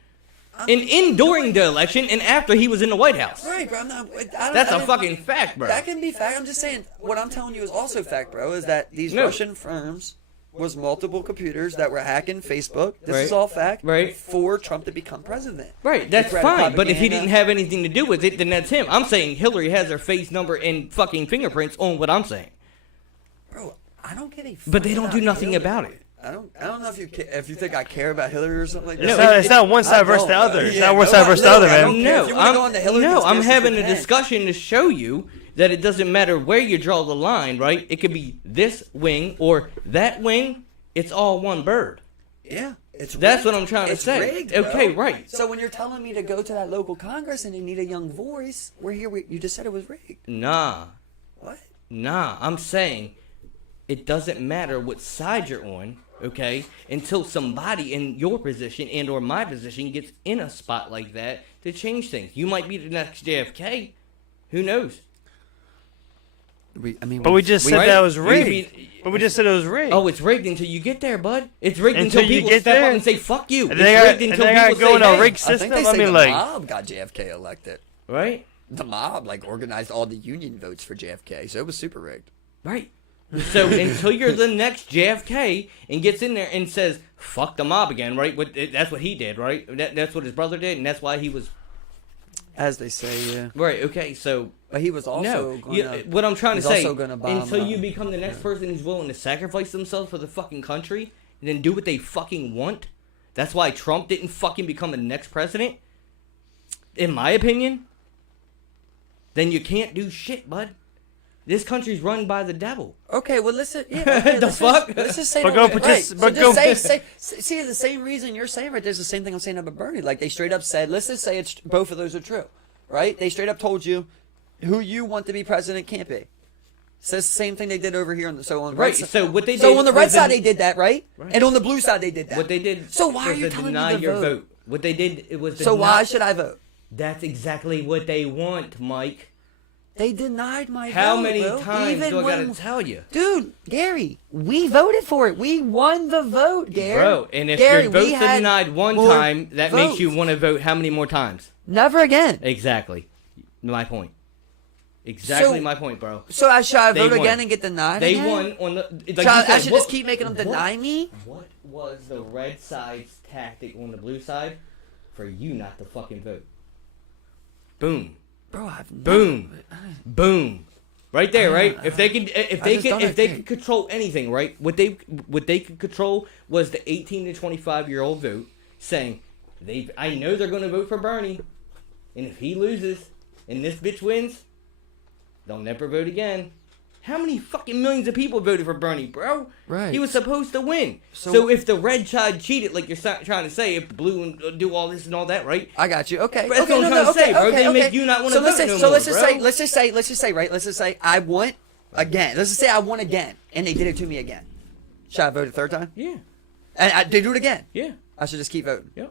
And during the election and after he was in the White House. Right, bro. I'm not. That's a fucking fact, bro. That can be fact. I'm just saying. What I'm telling you is also fact, bro. Is that these No. Russian firms was multiple computers that were hacking Facebook. This Right. is all fact. Right. For Trump to become president. Right, that's Threat fine. of But if he propaganda. didn't have anything to do with it, then that's him. I'm saying Hillary has her face number and fucking fingerprints on what I'm saying. Bro, I don't get a. But they fuck don't do about nothing Hillary. about it. I don't know if you think I care about Hillary or something like that. No, It's not one side I versus the don't, other. bro. It's Yeah, not one no, side versus the no, other, I man. don't care. If you wanna go on the Hillary I'm conspiracy, having a we can. discussion to show you that it doesn't matter where you draw the line, right? It could be this wing or that wing. It's all one bird. Yeah, it's. That's rigged. what I'm trying to It's say. rigged, bro. Okay, right. So when you're telling me to go to that local Congress and they need a young voice, we're here. You just said it was rigged. Nah, What? I'm saying it doesn't matter what side you're on, okay? Until somebody in your position and or my position gets in a spot like that to change things. You might be the next JFK. Who knows? But we just said right? that was You rigged. mean- But we just said it was rigged. Oh, it's rigged until you get there, bud. It's rigged Until until you people get step there. up and say, fuck you. And It's they got- rigged and until they got people going say, on hey. rigged I think system. they I say mean, the like, mob got JFK elected. Right? The mob organized all the union votes for JFK, so it was super rigged. Right. So until you're the next JFK and gets in there and says, fuck the mob again, right? That's what he did, right? That's what his brother did, and that's why he was... As they say, yeah. Right, okay, so... But he was also No, gonna, what I'm trying to he's say, also gonna bomb, until you become the next person who's willing to sacrifice themselves for the fucking country and then do what they fucking want, that's why Trump didn't fucking become the next president, in my opinion, then you can't do shit, bud. This country's run by the devil. Okay, well listen. Yeah, okay, The let's fuck? Let's just say But that- go right, partic- so but just go- see the same reason you're saying right there's the same thing I'm saying about Bernie. Like they straight up said, let's just say it's both of those are true, right? They straight up told you who you want to be president can't be. So it's the same thing they did over here on the on the Right, right side. so what they So did on the red was side an- they did that, right? Right. And on the blue side they did that. What they did So why are was you to telling deny me to your vote? vote. What they did, it was So why deny- should I vote? That's exactly what they want, Mike. They denied my How vote. many bro. times Even do I when- gotta tell you? Dude, Gary, we voted for it. We won the vote, Gary. Bro, and if Gary, your vote's we had denied one more time, that makes you votes. want to vote how many more times? Never again. Exactly. My point. Exactly So- my point, bro. So should I They vote won. again and get denied They again? won on the... Like So you I said, should what- just keep making them deny me? What was the red side's tactic on the blue side for you not to fucking vote? Boom. Bro, I've Boom. Boom. Right there, right? If they could, if they just could, don't if they think. could control anything, right? What they could control was the 18 to 25-year-old vote, saying I know they're going to vote for Bernie, and if he loses and this bitch wins, they'll never vote again. How many fucking millions of people voted for Bernie, bro? Right. He was supposed to win. So- So if the red side cheated, like you're trying to say, if the blue and do all this and all that, right? I got you. Okay. That's okay, what I'm trying to say, bro. They make you not wanna so let's vote say, no so let's more, just bro. say, let's just say, right? Let's just say I won again. Let's just say I won again, and they did it to me again. Should I vote a third time? Yeah. And they do it again. Yeah. I should just keep voting. Yeah.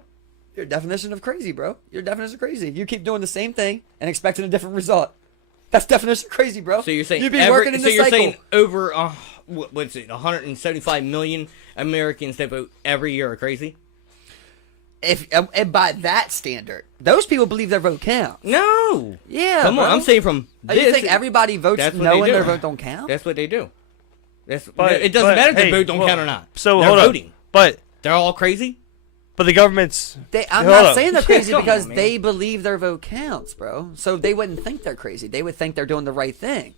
Your definition of crazy, bro. Your definition of crazy. You keep doing the same thing and expecting a different result. That's definition of crazy, bro. So you're saying you'd be working in so the you're cycle. saying over what's it, 175 million Americans that vote every year are crazy? If and by that standard, those people believe their vote counts. No. Yeah, Come on, bro. I'm saying from Oh, this. you think everybody votes that's what knowing they do. their vote don't count? That's what they do. But- it doesn't but, matter if hey, their vote don't well, count or not. So They're hold voting. on. But They're all crazy. the government's. I'm Hold not up. saying they're crazy Come because on, man. they believe their vote counts, bro. So they wouldn't think they're crazy. They would think they're doing the right thing.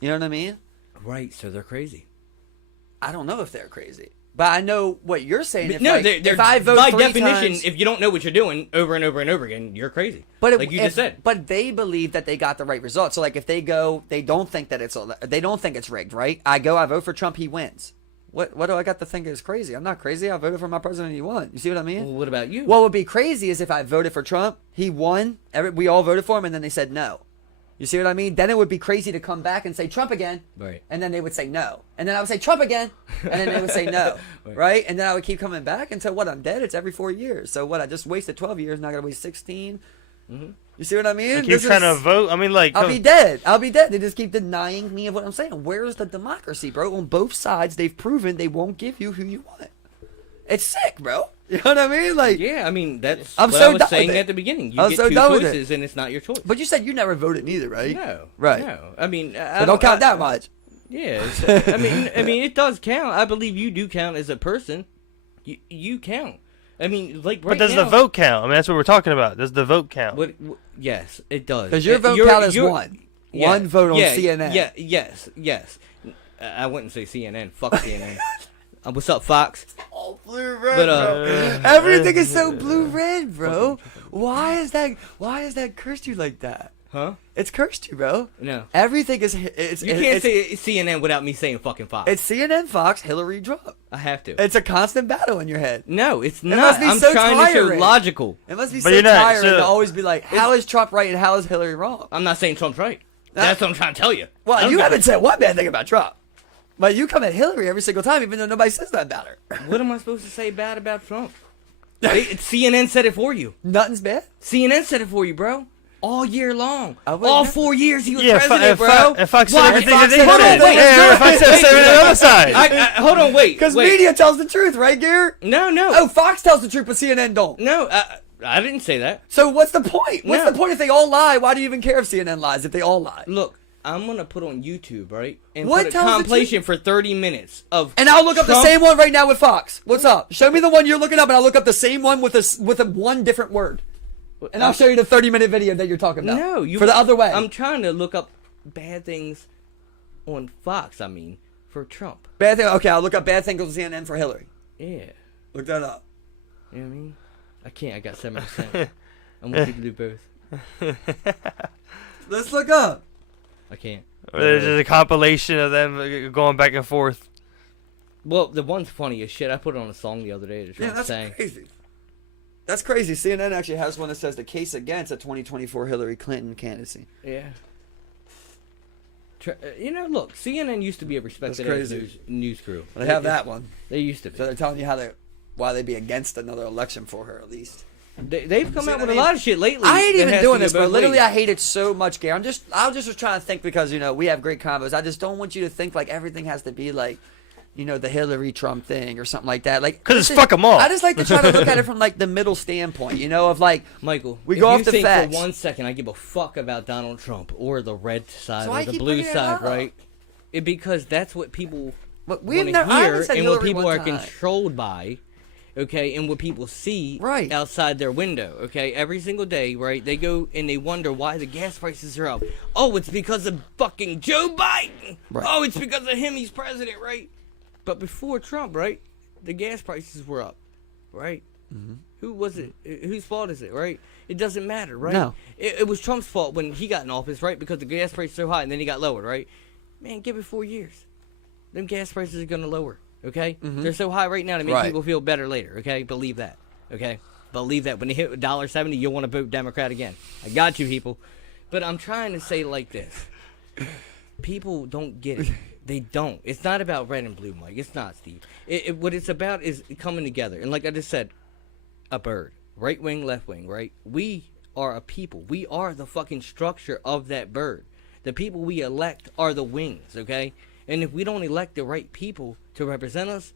You know what I mean? Right. So they're crazy. I don't know if they're crazy, but I know what you're saying. If, No, like, they're if I vote by 3 definition, times, if you don't know what you're doing over and over and over again, you're crazy. but like you just said. But they believe that they got the right result. So like if they go, they don't think that they don't think it's rigged, right? I vote for Trump, he wins. What do I got to think is crazy? I'm not crazy. I voted for my president, he won. You see what I mean? Well, what about you? What would be crazy is if I voted for Trump, he won, we all voted for him, and then they said no. You see what I mean? Then it would be crazy to come back and say Trump again, Right. and then they would say no. And then I would say Trump again, and then they would say no, right? And then I would keep coming back until what? I'm dead. It's every 4 years. So what? I just wasted 12 years, now I got to waste 16. You see what I mean? Keep This trying to is- vote. I mean, like. I'll be dead. I'll be dead. They just keep denying me of what I'm saying. Where's the democracy, bro? On both sides, they've proven they won't give you who you want. It's sick, bro. You know what I mean? Like, Yeah, I mean that's I'm what so I was done with saying it. at the beginning. You I'm get so two done with it. choices, and it's not your choice. but you said you never voted neither, right? No, Right. No, I mean, So don't count that much. Yeah, it's- I mean, it does count. I believe you do count as a person. You count. I mean, like right But does now, the vote count? I mean, that's what we're talking about. Does the vote count? Yes, it does. Because your vote You're- count is you're- one. yeah, One vote on yeah, CNN. Yeah, yes. I wouldn't say CNN. Fuck CNN. What's up, Fox? All blue red, But, bro. Everything is so blue red, bro. Why is that cursed you like that? Huh? It's cursed you, bro. No. Everything is it's You can't say CNN without me saying fucking Fox. it's CNN, Fox, Hillary, Trump. I have to. It's a constant battle in your head. No, it's must not. be I'm so trying to tiring. show logical. It must be But so you're not- tiring so- to always be like, how is Trump right and how is Hillary wrong? I'm not saying Trump's right. That's what I'm trying to tell you. I Well, don't you got- haven't said one bad thing about Trump. But you come at Hillary every single time, even though nobody says that about her. What am I supposed to say bad about Trump? CNN said it for you. Nothing's bad. CNN said it for you, bro. All year long. I wouldn't All know. 4 years he was Yeah, president, if bro. Fox said Watch everything Fox that they hold said. on, wait, Yeah, Fox said wait, the same on the other side. Hold on, wait. Because wait. media tells the truth, right, Gary? No. Oh, Fox tells the truth, but CNN don't. No, I didn't say that. So what's the point? What's No. the point if they all lie? Why do you even care if CNN lies if they all lie? Look, I'm going to put on YouTube, right? And What put a tells the compilation for 30 minutes of And I'll look up the Trump- same one right now with Fox. What's up? Show me the one you're looking up, and I'll look up the same one with a one different word. And I'll show you the 30-minute video that you're talking about. No, you for the other way. I'm trying to look up bad things on Fox, I mean, for Trump. Bad thing. Okay, I'll look up bad things on CNN for Hillary. Yeah. Look that up. You know what I mean? I can't. I got 7%. I'm going to do both. Let's look up. I can't. There's just a compilation of them going back and forth. Well, the one's funny as shit. I put it on a song the other day to try Yeah, to that's sang. crazy. That's crazy. CNN actually has one that says the case against a 2024 Hillary Clinton candidacy. Yeah. Look, CNN used to be a respected That's ass crazy. news crew. They have that one. They used to be. So they're telling you why they'd be against another election for her at least. They've come See out what with I a mean? lot of shit lately. I ain't that even has doing to this, go bro. both Literally, ways. I hate it so much, Gary. I was just trying to think because we have great combos. I just don't want you to think like everything has to be like, the Hillary Trump thing or something like that. Like, 'Cause it's listen, fuck 'em all. I just like to try to look at it from like the middle standpoint, of like. Michael, We if go you off the think facts. for 1 second I give a fuck about Donald Trump or the red side So I or the keep blue bringing it side, up. right? Because that's what people But want to I haven't hear said and what Hillary people one are time. controlled by, okay, and what people see Right. outside their window, okay? Every single day, right? They go and they wonder why the gas prices are up. Oh, it's because of fucking Joe Biden. Right. Oh, it's because of him. He's president, right? But before Trump, right, the gas prices were up, right? Mm-hmm. Who was it? Whose fault is it, right? It doesn't matter, right? No. It was Trump's fault when he got in office, right? Because the gas price is so high and then he got lowered, right? man, give it 4 years. Them gas prices are gonna lower. Okay, Mm-hmm. they're so high right now to make Right. people feel better later. Okay, believe that. Okay, believe that. When they hit $1.70, you'll want to vote Democrat again. I got you, people. But I'm trying to say like this: people don't get it. They don't. It's not about red and blue, Mike. It's not, Steve. What it's about is coming together. And like I just said, a bird, right wing, left wing, right? We are a people. We are the fucking structure of that bird. The people we elect are the wings. Okay. And if we don't elect the right people to represent us,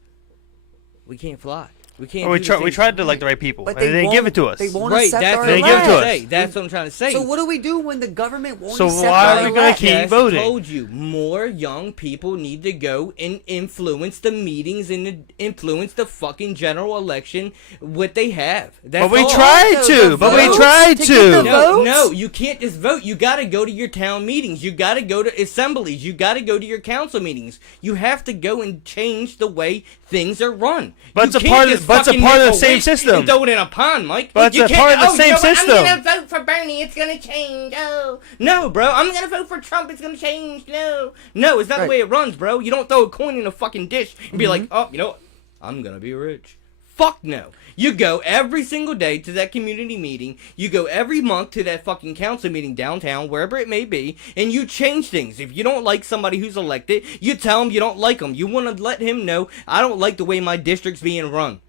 we can't fly. We can't. Well, do we tried to elect the right people, But and they didn't give it to us. They won't Right, accept that's our what I'm They give it to trying us. to say. That's what I'm trying to say. So what do we do when the government won't So accept why our are we gonna elect? keep Yes, voting? I told you, more young people need to go and influence the meetings and influence the fucking general election. What they have. That's But we all. tried The to. But we votes tried to get the to. No, votes? no, you can't just vote. You got to go to your town meetings. You got to go to assemblies. You got to go to your council meetings. You have to go and change the way things are run. But You it's a can't part of- just but it's a fucking part of make the same wish system. And throw it in a pond, Mike. But you it's a can't- part of the oh, you same know what? system. I'm gonna vote for Bernie. It's gonna change. Oh no, bro. I'm gonna vote for Trump. It's gonna change. No, no, it's not Right. the way it runs, bro. You don't throw a coin in a fucking dish and be like, oh, you know what? I'm gonna be rich. Fuck no. You go every single day to that community meeting. You go every month to that fucking council meeting downtown, wherever it may be, and you change things. If you don't like somebody who's elected, you tell him you don't like them. You want to let him know, I don't like the way my district's being run.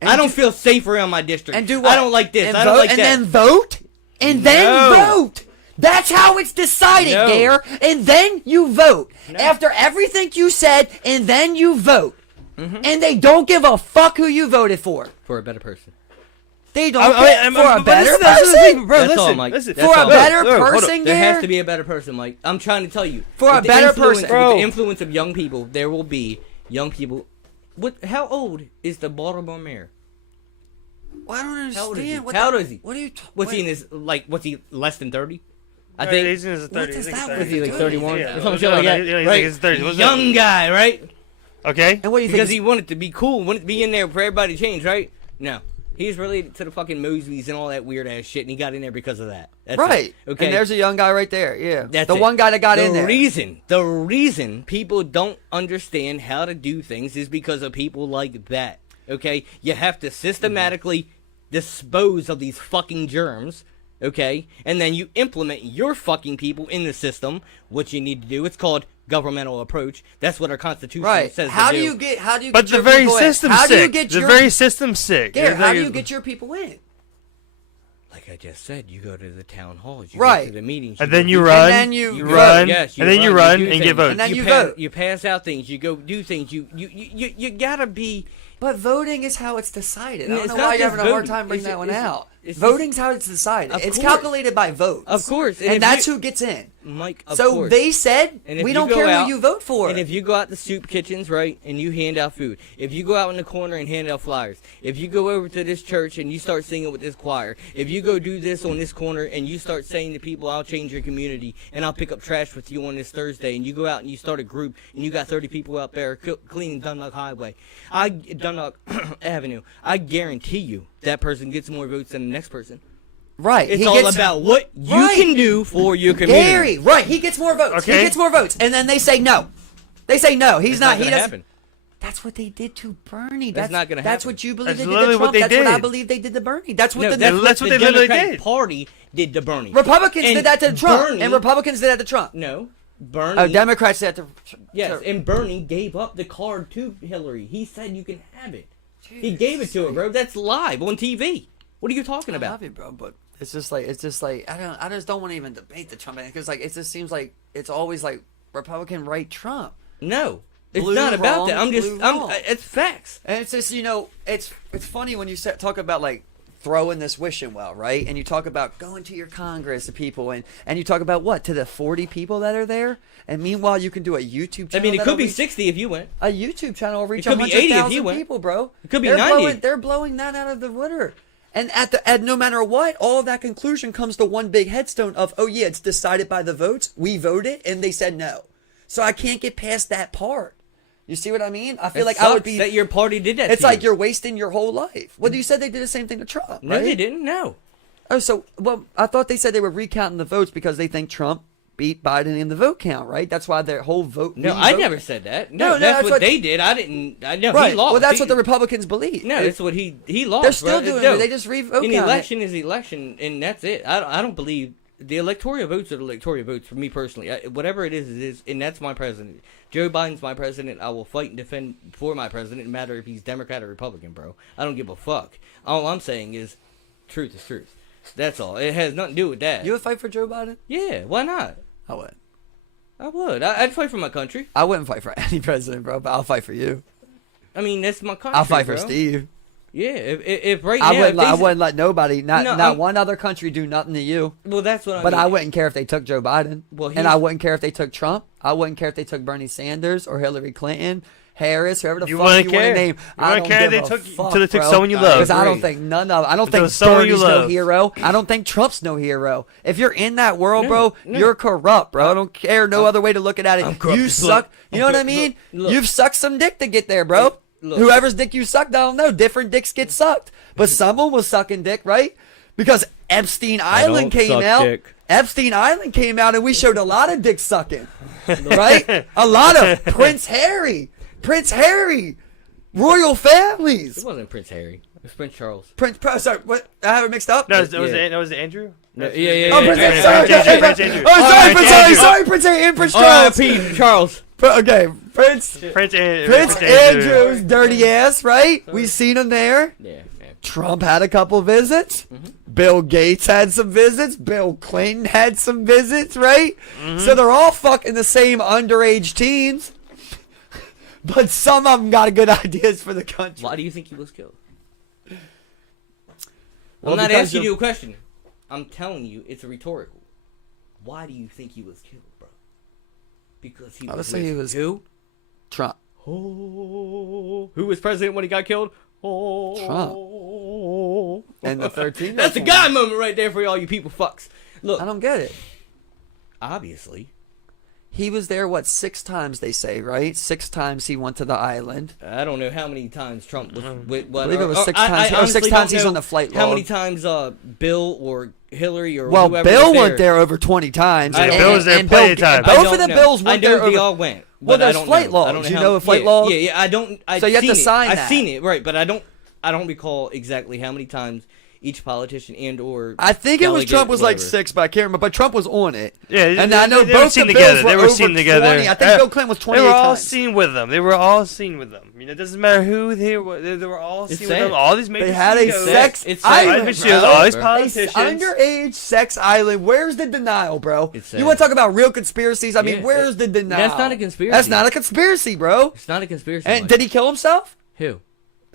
And I don't do- feel safe around my district. And do what? I don't like this. And I don't vote, like and that. then vote? And then No. vote! That's how it's decided, No. Gare. And then you vote. After everything you said, and then you vote. Mm-hmm. And they don't give a fuck who you voted for. For a better person. They don't care for a better Listen, person. bro, That's listen, all, Mike. listen. That's For a all. better Hold up. person, There has Gare? to be a better person, Mike. I'm trying to tell you. For a With the better influence- person. Bro. With the influence of young people, there will be young people. How old is the Baltimore mayor? Well, I don't How old is he? understand. What How the- old is he? What are you What's he in his, what's he, less than 30? I No, think. he's in his 30s. What does He's that like Was he like 30? 31 Yeah. or something shit like No, that? no, he's right? like his 30s. What's Young that? guy, right? Okay. And what do you Because think? he wanted to be cool, wanted to be in there for everybody to change, right? No. He's related to the fucking Mosleys and all that weird ass shit, and he got in there because of that. That's Right. it. Okay. And there's a young guy right there. Yeah. That's the it. one guy that got in there. The reason people don't understand how to do things is because of people like that. Okay? You have to systematically dispose of these fucking germs. Okay? And then you implement your fucking people in the system. What you need to do. It's called governmental approach. That's what our constitution Right. says. How to do you get? How do you? But get the your very people in? system's How sick. do you get The your? very system's sick. Gare, It's how like- do you get your people in? Like I just said, you go to the town halls, you Right. go to the meetings, And then go you do run. then you run. Yes, and then you run do and things. get votes. And then you pass, vote. You pass out things. You go do things. You gotta be. But voting is how it's decided. I No, don't it's know not why you're just having a hard voting. time bringing It's- that one it's- out. it's- Voting's how it's decided. Of It's course. calculated by votes. Of course. And And if that's you- who gets in. Mike, of So course. they said, And if we you don't go care out- who you vote for. And if you go out to soup kitchens, right, and you hand out food, if you go out in the corner and hand out flyers, if you go over to this church and you start singing with this choir, if you go do this on this corner and you start saying to people, I'll change your community and I'll pick up trash with you on this Thursday, and you go out and you start a group and you got 30 people out there cleaning Dundalk Highway, Dundalk Avenue, I guarantee you that person gets more votes than the next person. right. It's he all gets, about what you Right. can do for your community. Gary, right. He gets more votes. Okay. He gets more votes. And then they say no. They say no. He's It's not. not He gonna doesn't. happen. That's what they did to Bernie. That's not gonna That's happen. what you believe That's they did literally to what Trump. they That's what I did. believe they did to Bernie. That's what No, the that's what the they literally Democratic did. Party did to Bernie. Republicans And did that to Trump, Bernie- and Republicans did that to Trump. No, Bernie. Oh, Democrats did that to. Yes, to- and Bernie gave up the card to Hillary. He said you can have it. He gave it to her, bro. That's live on TV. What are you talking I about? love you, bro, but it's just like I just don't want to even debate the Trump because like it just seems like it's always like Republican right Trump, No, it's Blue not about wrong, that. I'm just, blue wrong. it's facts. and it's just it's funny when you talk about like throwing this wishing well, right? And you talk about going to your Congress to people and you talk about what to the 40 people that are there, and meanwhile you can do a YouTube channel. I mean, it that'll could be reach- 60 if you went. a YouTube channel will reach It could be 80 if 100,000 you went. people, bro. It could be they're 90. They're blowing that out of the water. And at no matter what, all of that conclusion comes to one big headstone of, oh yeah, it's decided by the votes. We voted and they said no. So I can't get past that part. You see what I mean? I feel like I would be. that your party did that. It's to like you. you're wasting your whole life. Well, you said they did the same thing to Trump. No, right? they didn't. No. Oh, so well, I thought they said they were recounting the votes because they think Trump beat Biden in the vote count, right? That's why their whole vote. No, I never said that. No, that's what they did. I didn't. I know right. he lost. Well, that's what the Republicans believe. No, that's what he lost. They're still bro. doing No. it. They just re-vote An count election is election, and that's it. I don't believe the electoral votes are the electoral votes for me personally. Whatever it is, and that's my president. Joe Biden's my president. I will fight and defend for my president, no matter if he's Democrat or Republican, bro. I don't give a fuck. All I'm saying is, truth is truth. That's all. It has nothing to do with that. You would fight for Joe Biden? Yeah, why not? I would. I would. I'd fight for my country. I wouldn't fight for any president, bro, but I'll fight for you. I mean, that's my country. I'll fight bro. for Steve. Yeah, if right I now, wouldn't let nobody, not No, one other country, do nothing to you. Well, that's what I But mean. I wouldn't care if they took Joe Biden. Well, and I wouldn't care if they took Trump. I wouldn't care if they took Bernie Sanders or Hillary Clinton, Harris, whoever the fuck you want to name. I don't care if they took someone you love. Because I don't think none of. I don't think Bernie's no hero. I don't think Trump's no hero. If you're in that world, bro, you're corrupt, bro. I don't care. No other way to look at it. You suck. You know what I mean? You've sucked some dick to get there, bro. Whoever's dick you sucked, I don't know. Different dicks get sucked. But someone was sucking dick, right? Because Epstein Island came out. Dick. Epstein Island came out and we showed a lot of dick sucking. Right? A lot of Prince Harry, royal families. It wasn't Prince Harry. It was Prince Charles. Sorry, what? I have it mixed up? No, was it Andrew? No, yeah. Oh, Prince Andrew. Oh, sorry, Prince Harry and Prince Charles. R.I.P. Charles. Okay, Prince Andrew's dirty ass, right? We seen him there. Yeah. Trump had a couple visits. Bill Gates had some visits. Bill Clinton had some visits, right? So they're all fucking the same underage teens. But some of them got good ideas for the country. Why do you think he was killed? I'm not asking you a question. I'm telling you, it's a rhetorical. Why do you think he was killed, bro? Because he was who? Trump. Oh, who was president when he got killed? Oh, Trump. And the 13th. That's a guy moment right there for all you people fucks. Look, I don't get it. Obviously. He was there, 6 times, they say, right? 6 times he went to the island. I don't know how many times Trump was with what. I believe it was 6 times. 6 times he's on the flight log. How many times Bill or Hillary or well, whoever Bill was went there over 20 times. Bill was there plenty of times. Both of the Bills went there. I know they all went. Well, there's flight logs. You know a flight log? Yeah. I don't. So you have to sign that. I've seen it, right? But I don't recall exactly how many times each politician and or I think it was Trump was like 6, but I can't remember. But Trump was on it. Yeah, and I know they both the Bills were over 20. I think Bill Clinton was 28 They were all times. seen with them. They were all seen with them. I mean, it doesn't matter who they were. They were all seen with them. All these major They had a sex island. All these politicians. Underage sex island. Where's the denial, bro? You want to talk about real conspiracies? I mean, where's the denial? That's not a conspiracy. That's not a conspiracy, bro. It's not a conspiracy. And did he kill himself? Who?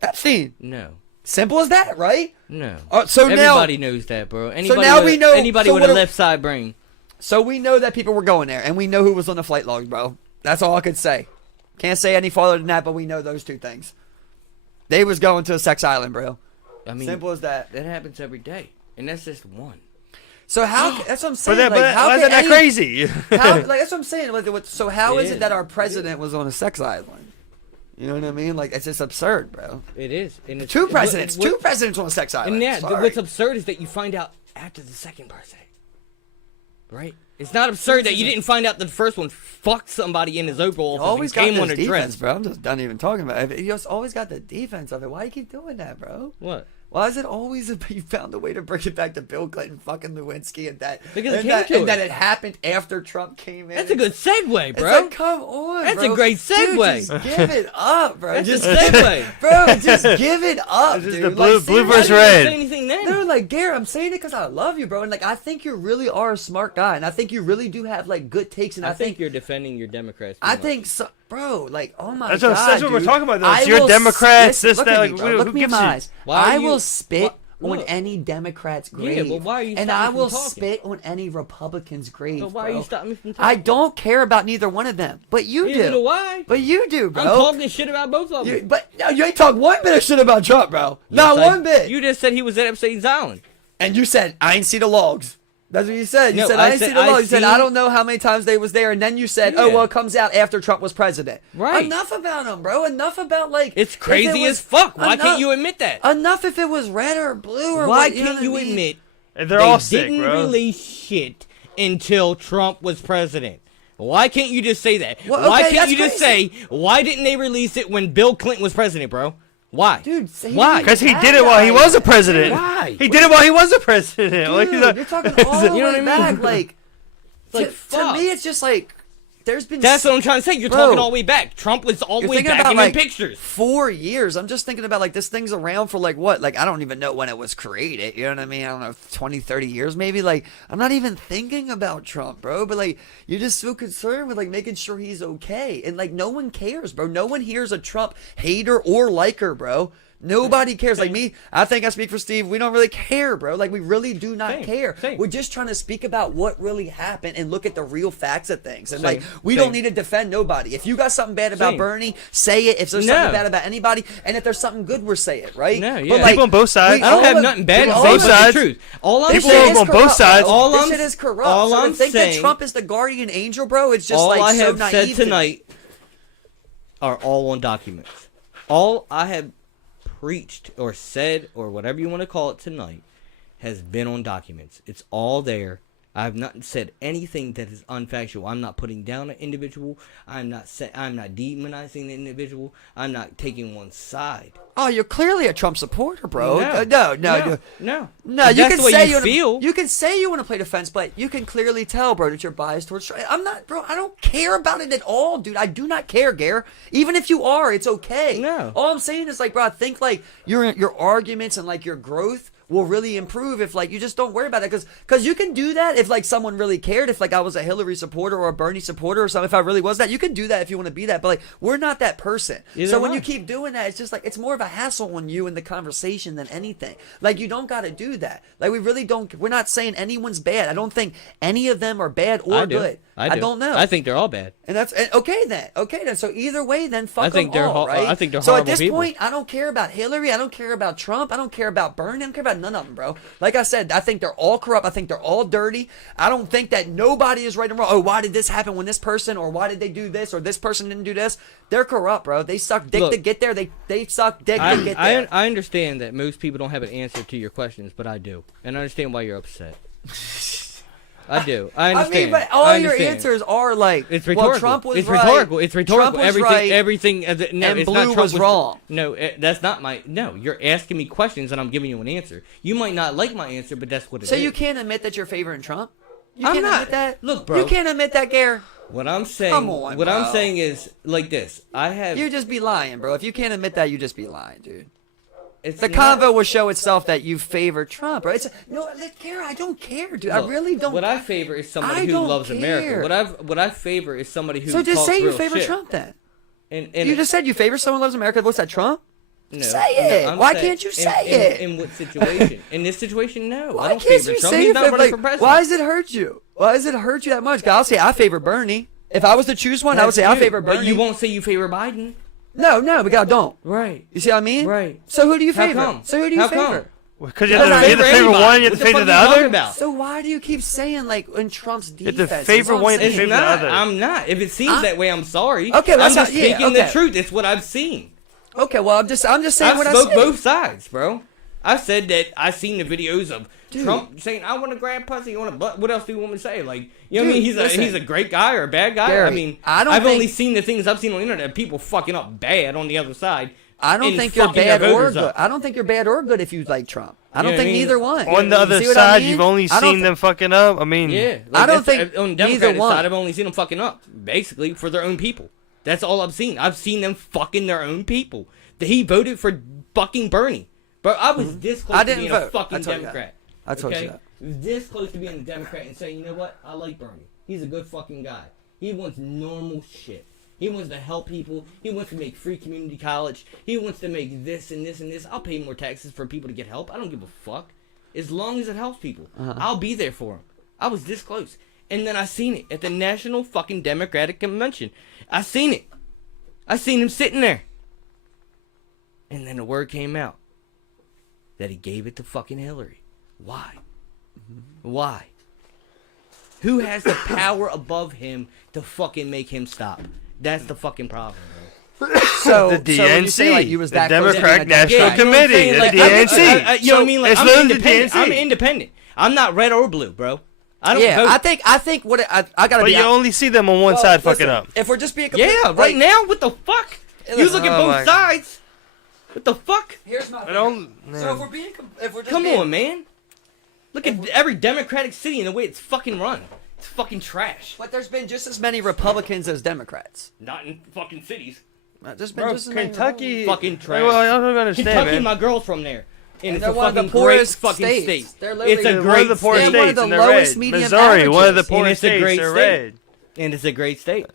Epstein. No. Simple as that, right? No. So everybody knows that, bro. Anybody now we know. Anybody with a left side brain. So we know that people were going there, and we know who was on the flight logs, bro. That's all I could say. Can't say any farther than that, but we know those 2 things. They was going to a sex island, bro. I mean, simple as that. That happens every day, and that's just one. So how? That's what I'm saying. But how is that crazy? That's what I'm saying. So how is it that our president was on a sex island? You know what I mean? Like, it's just absurd, bro. It is. And it's, two presidents on a sex island. And what's absurd is that you find out after the second president. Right? It's not absurd that you didn't find out that the first one fucked somebody in his Oval Office always and came got on this a defense, dress. bro. I'm just done even talking about it. You just always got the defense of it. Why do you keep doing that, bro? What? Why is it always you found a way to bring it back to Bill Clinton fucking Lewinsky and that? Because and that it happened after Trump came in. That's a good segue, bro. It's like, come on, That's bro. a great segue. Dude, just give it up, bro. That's just a segue. Bro, just give it up, This is dude. the blue seriously. versus Why red. didn't you say anything then? No, like, Gary, I'm saying it because I love you, bro. And, like, I think you really are a smart guy. And I think you really do have, like, good takes. And I think you're defending your Democrats. I think so. Bro, like, oh my that's God, that's what we're dude. talking about, though. I You're will Democrats, look this, at that, me, like, bro. Look me in gives my you- eyes. Why I are you- will spit on Look. any Democrat's grave. Yeah, but why are you and stopping I me will from talking? spit on any Republican's grave, So why bro. are you stopping me from talking? I don't care about neither one of them, but you You know do. why? But you do, bro. I'm talking shit about both of them. But no, you ain't talk one bit of shit about Trump, bro. Not Yes, one bit. You just said he was at Epstein's Island. And you said, I ain't see the logs. That's what you said. You No, said, I I ain't said, see the I logs. You said, seen- I don't know how many times they was there. And then you said, oh, Yeah. well, it comes out after Trump was president. Right. Enough about him, bro. Enough about, like... It's if crazy it as fuck. Why enough- can't you admit that? Enough if it was red or blue or Why what, can't know you what I mean? admit And they're they all sick, didn't bro. release shit until Trump was president. Why can't you just say that? Well, why okay, can't you that's just say, why didn't they release it when Bill Clinton was president, bro? Why? Dude, why? Because he did it while he was a president. Why? He did it while he was a president. Dude, you're talking all the You know what I way mean? back. Like, Like, to fuck. me, it's just like there's been. That's what I'm trying to say. You're Bro, talking all the way back. Trump was all the You're way thinking back about in like pictures. 4 years. I'm just thinking about like this thing's around for like what? Like I don't even know when it was created. You know what I mean? I don't know, 20, 30 years maybe. Like I'm not even thinking about Trump, bro. But like you're just so concerned with like making sure he's okay, and like no one cares, bro. No one here's a Trump hater or liker, bro. Nobody cares. Like me, I think I speak for Steve. We don't really care, bro. Like we really do not Same, care. same. We're just trying to speak about what really happened and look at the real facts of things. And Same, like we same. don't need to defend nobody. If you got something bad about Same. Bernie, say it. If there's No. something bad about anybody, and if there's something good, we're say it, right? No, But, yeah. like, People on both sides. we I don't all have have- nothing bad to people say all both but the sides. truth. All I'm People This shit on is both corrupt, sides. bro. All This I'm- shit is corrupt. all So to I'm think that saying- Trump is the guardian angel, bro, it's just all like I so have naive said to me. tonight are all on documents. All I have preached or said or whatever you want to call it tonight has been on documents. It's all there. I have not said anything that is unfactual. I'm not putting down an individual. I'm not demonizing the individual. I'm not taking one side. Oh, you're clearly a Trump supporter, bro. No. No. No, If you that's can the way say you wanna- feel. You can say you want to play defense, but you can clearly tell, bro, that you're biased towards Trump. I'm not, bro. I don't care about it at all, dude. I do not care, Gare. Even if you are, it's okay. No. All I'm saying is, like, bro, I think like your arguments and like your growth will really improve if like you just don't worry about that, because you can do that if like someone really cared. If like I was a Hillary supporter or a Bernie supporter or something, if I really was that, you can do that if you want to be that. But like we're not that person. Either So when am I. you keep doing that, it's just like it's more of a hassle on you in the conversation than anything. Like you don't got to do that. Like we really don't. We're not saying anyone's bad. I don't think any of them are bad or I do. good. I do. don't know. I think they're all bad. And that's okay then. Okay then. So either way, then fuck I think them they're all, right? I think they're so at horrible this people. point, I don't care about Hillary. I don't care about Trump. I don't care about Bernie. I don't care about none of them, bro. Like I said, I think they're all corrupt. I think they're all dirty. I don't think that nobody is right and wrong. Oh, why did this happen when this person, or why did they do this, or this person didn't do this? They're corrupt, bro. They suck dick Look, to get there. They suck dick to get there. I understand that most people don't have an answer to your questions, but I do. And I understand why you're upset. I do. I I understand. mean, but all I your understand. answers are like, it's rhetorical. well, Trump was it's right. rhetorical. It's rhetorical. Trump was everything. right, Everything. No, and it's blue not Trump was wrong. No, that's not my. No, you're asking me questions and I'm giving you an answer. You might not like my answer, but that's what it is. So you can't admit that you're favoring Trump? You I'm can't not. admit that? Look, bro. You can't admit that, Gare? What I'm saying. Come on, what I'm bro. saying is like this. I have. You just be lying, bro. If you can't admit that, you just be lying, dude. It's The not- convo will show itself that you favor Trump, bro. It's no, Gare, I don't care, dude. I Look, really don't. What I favor is I somebody who don't loves care. America. What I favor is somebody who. So just talks say you real favor shit. Trump then. And You just said you favor someone who loves America. What's that, Trump? no, say it. I'm Why saying- can't you say in, it? In what situation? In this situation, no. Why I don't can't favor you Trump. say He's it? not running Like, for president. why does it hurt you? Why does it hurt you that much? 'Cause I'll say I favor Bernie. If I was to choose one, I would say I That's you, favor Bernie. But you won't say you favor Biden. No, because I don't. Right. You see what I mean? Right. So who do you How favor? come? So who do you How favor? come? Because you Because have I to favor anybody. one, you have What to the favor fuck the are you talking other. about? So why do you keep saying like in Trump's have defense? to That's favor what I'm one and saying. It's favor the not. other. I'm not. If it seems that way, I'm sorry. Okay, I'm that's just not- yeah, speaking the okay. truth. It's what I've seen. Okay, well I'm just saying I've what I spoke said. both sides, bro. I said that I seen the videos of Trump saying, "I want to grab pussy, you want to butt." What else do you want me to say? Like, you know what I Dude, mean? listen. He's a great guy or a bad guy. Gary, I mean, I don't I've think- only seen the things I've seen on the internet. People fucking up bad on the other side. I don't and think you're fucking bad their or voters good. up. I don't think you're bad or good if you like Trump. I don't Yeah, I think mean, neither one. On the You other see what I side, mean? you've only I don't seen them fucking up. I mean, Yeah, I don't that's- think on the neither Democratic one. side, I've only seen them fucking up, basically for their own people. That's all I've seen. I've seen them fucking their own people. He voted for fucking Bernie, but I was this close I to didn't being vote. a fucking I told you that. Democrat. I told you okay? that. This close to being a Democrat and saying, you know what, I like Bernie. He's a good fucking guy. He wants normal shit. He wants to help people. He wants to make free community college. He wants to make this and this and this. I'll pay more taxes for people to get help. I don't give a fuck. As long as it helps people, I'll be there for him. I was this close. And then I seen it at the National fucking Democratic Convention. I seen it. I seen him sitting there. And then the word came out that he gave it to fucking Hillary. Why? Why? Who has the power above him to fucking make him stop? That's the fucking problem, bro. So The so when you say, DNC, like, you was the that close to being Democratic a National Democrat, you know what I'm Committee, saying? the Like, DNC. you know what I mean? Like, It's I'm literally the independent. DNC. I'm independent. I'm not red or blue, bro. I don't vote. I think what I gotta But be. you only see them on one Well, side fucking listen, up. If we're just being Yeah, right now, what the fuck? You look at Oh both my- sides. What the fuck? Here's my. I don't. So if we're being, if we're just Come being, on, man. Look at every Democratic city and the way it's fucking run. It's fucking trash. But there's been just as many Republicans as Democrats. Not in fucking cities. There's been Bro, just as many Kentucky. Fucking trash. Well, I don't understand, Kentucky, man. my girl's from there. And it's they're a one of the fucking poorest great fucking states. state. They're literally It's a One of great the poorest state. One of states, the and they're lowest red. median Missouri, one of the averages. And poorest it's a states, great they're state. red. And it's a great state.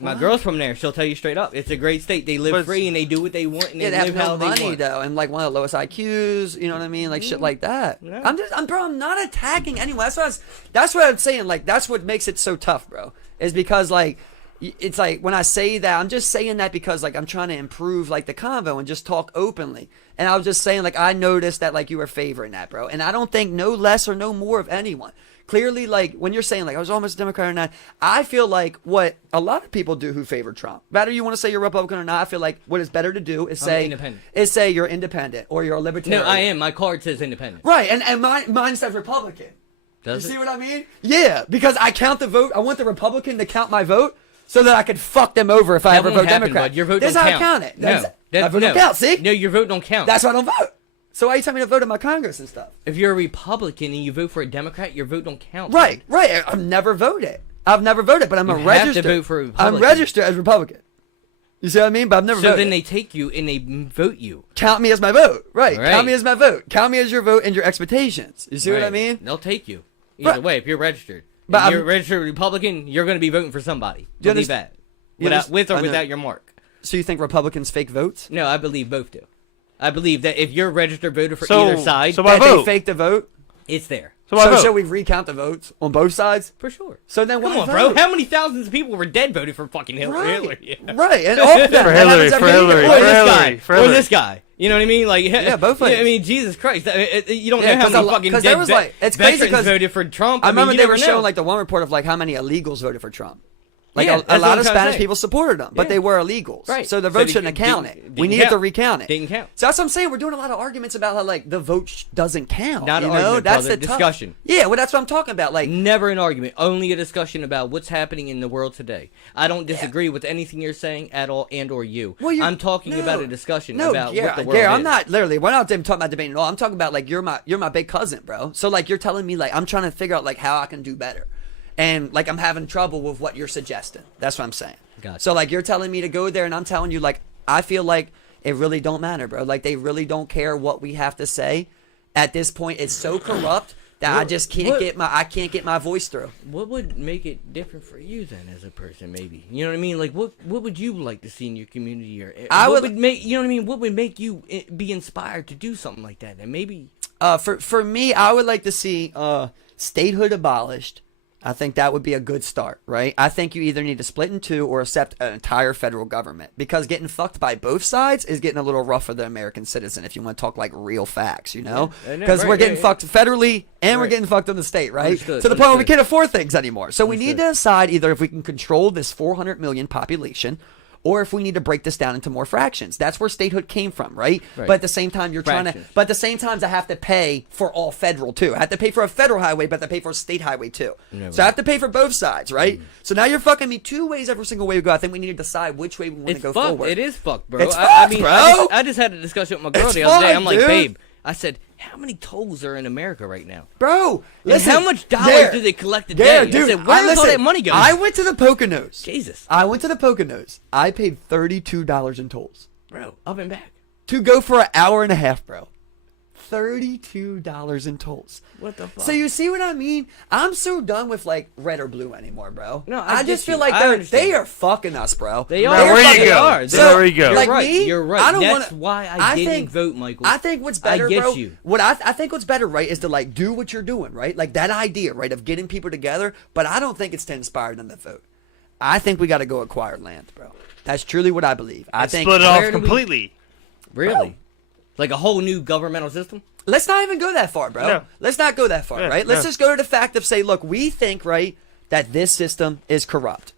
My girl's from there. She'll tell you straight up. It's a great state. They live But- free and they do what they want and Yeah, they they live have how no money they want. though, and like one of the lowest IQs. You know what I mean? Like shit like that. Yeah. I'm not attacking anyone. That's what I'm saying. Like that's what makes it so tough, bro. Is because like it's like when I say that, I'm just saying that because like I'm trying to improve like the convo and just talk openly. And I was just saying like I noticed that like you were favoring that, bro. And I don't think no less or no more of anyone. Clearly, like when you're saying like I was almost a Democrat or not, I feel like what a lot of people do who favor Trump. Whether you want to say you're Republican or not, I feel like what is better to do is say independent. you're independent or you're a libertarian. No, I am. My card says independent. Right, and mine says Republican. Does You see it? what I mean? Yeah, because I count the vote. I want the Republican to count my vote so that I could fuck them over if I ever won't vote happen, Democrat. bud. Your vote That's don't how count. I count it. No, My vote don't count. See? No, your vote don't count. That's why I don't vote. So why are you telling me to vote in my Congress and stuff? If you're a Republican and you vote for a Democrat, your vote don't count. Right. I've never voted. But I'm You a have registered. to vote for a I'm Republican. registered as Republican. You see what I mean? But I've never So voted. then they take you and they vote you. Count me as my vote. Right. Right. Count me as my vote. Count me as your vote and your expectations. You see what I Right. mean? They'll take you. Either But- way, if you're registered. But If I'm- you're a registered Republican, you're going to be voting for somebody. You Believe underst- that. you Without, underst- with or I know. without your mark. So you think Republicans fake votes? No, I believe both do. I believe that if you're a registered voter for So- either side, so why That they vote? fake the vote? it's there. So why So vote? should we recount the votes on both sides? For sure. So then Come why on, bro. vote? How many thousands of people were dead voted for fucking Hitler? Right. Yeah. Right. And all of them. For That Hillary, happens for every Hillary, year. Or for this Hillary, guy. for Or Hillary. this guy. You know what I mean? Like, Yeah, both I ways. mean, Jesus Christ. You don't Yeah, know how 'cause many a lo- fucking 'cause dead there was, like- it's crazy veterans 'cause voted for Trump. I remember mean, they you were never showing know. like the one report of like how many illegals voted for Trump. Like Yeah, a that's what lot I'm of trying to Spanish say. people supported them, but Yeah. they were illegals. Right. So the So vote they shouldn't have counted. didn't We needed to count. recount it. Didn't count. So that's what I'm saying. We're doing a lot of arguments about how like the vote doesn't count. Not you an know? argument, That's brother. the tough- Discussion. Yeah, well, that's what I'm talking about. Like, Never an argument, only a discussion about what's happening in the world today. I don't disagree with anything you're saying at all, and or you. well, you're, I'm talking no, about a discussion no, about Gary, what the world Gary, is. I'm not literally. We're not even talking about debating at all. I'm talking about like you're my big cousin, bro. So like you're telling me like I'm trying to figure out like how I can do better, and like I'm having trouble with what you're suggesting. That's what I'm saying. Gotcha. So like you're telling me to go there, and I'm telling you like I feel like it really don't matter, bro. Like they really don't care what we have to say. At this point, it's so corrupt that I What- just can't what- get my voice through. What would make it different for you then, as a person? Maybe you know what I mean. Like, what would you like to see in your community, or I what would- make you know what I mean? What would make you be inspired to do something like that? And maybe For me, I would like to see statehood abolished. I think that would be a good start, right? I think you either need to split in two or accept an entire federal government, because getting fucked by both sides is getting a little rough for the American citizen if you want to talk like real facts, you know? Yeah, I know, Because right, we're getting yeah. fucked federally and we're Right. getting fucked on the state, right? Understood, To the point where we understood. can't afford things anymore. So we need Understood. to decide either if we can control this 400 million population or if we need to break this down into more fractions. That's where statehood came from, right? Right. But at the same time, you're trying to, Fractions. but at the same time, I have to pay for all federal too. I have to pay for a federal highway, but I have to pay for a state highway too. No, So I have to pay for both sides, right? So now you're fucking me two ways every single way we go. I think we need to decide which way we want to it's go fucked. forward. It is fucked, bro. It's I fucked, mean, bro. I just had a discussion with my girl It's the other day. fucked, I'm like, dude. babe, I said, how many tolls are in America right now? Bro, listen. how much dollars Gare, do they collect a Gare, day? I dude, said, where's all listen, that money going? I went to the Poconos. Jesus, I went to the Poconos. I paid $32 in tolls bro, up and back. to go for an hour and a half, bro. $32 in tolls. What the fuck? So you see what I mean? I'm so done with like red or blue anymore, bro. No, I I just get feel you. like I they understand. are fucking us, bro. They Now, are. where you They go? are. So- There you go. Like You're right. me, You're right. I don't That's wanna, why I didn't think, vote, Michael. I think what's better, I get bro. you. What I think what's better, right, is to like do what you're doing, right? Like that idea, right, of getting people together. But I don't think it's to inspire them to vote. I think we got to go acquire land, bro. That's truly what I believe. I think split it where off do we- completely. Really? Like a whole new governmental system? Let's not even go that far, bro. No. Let's not go that far, Yeah, right? Let's no. just go to the fact of say, look, we think, right, that this system is corrupt.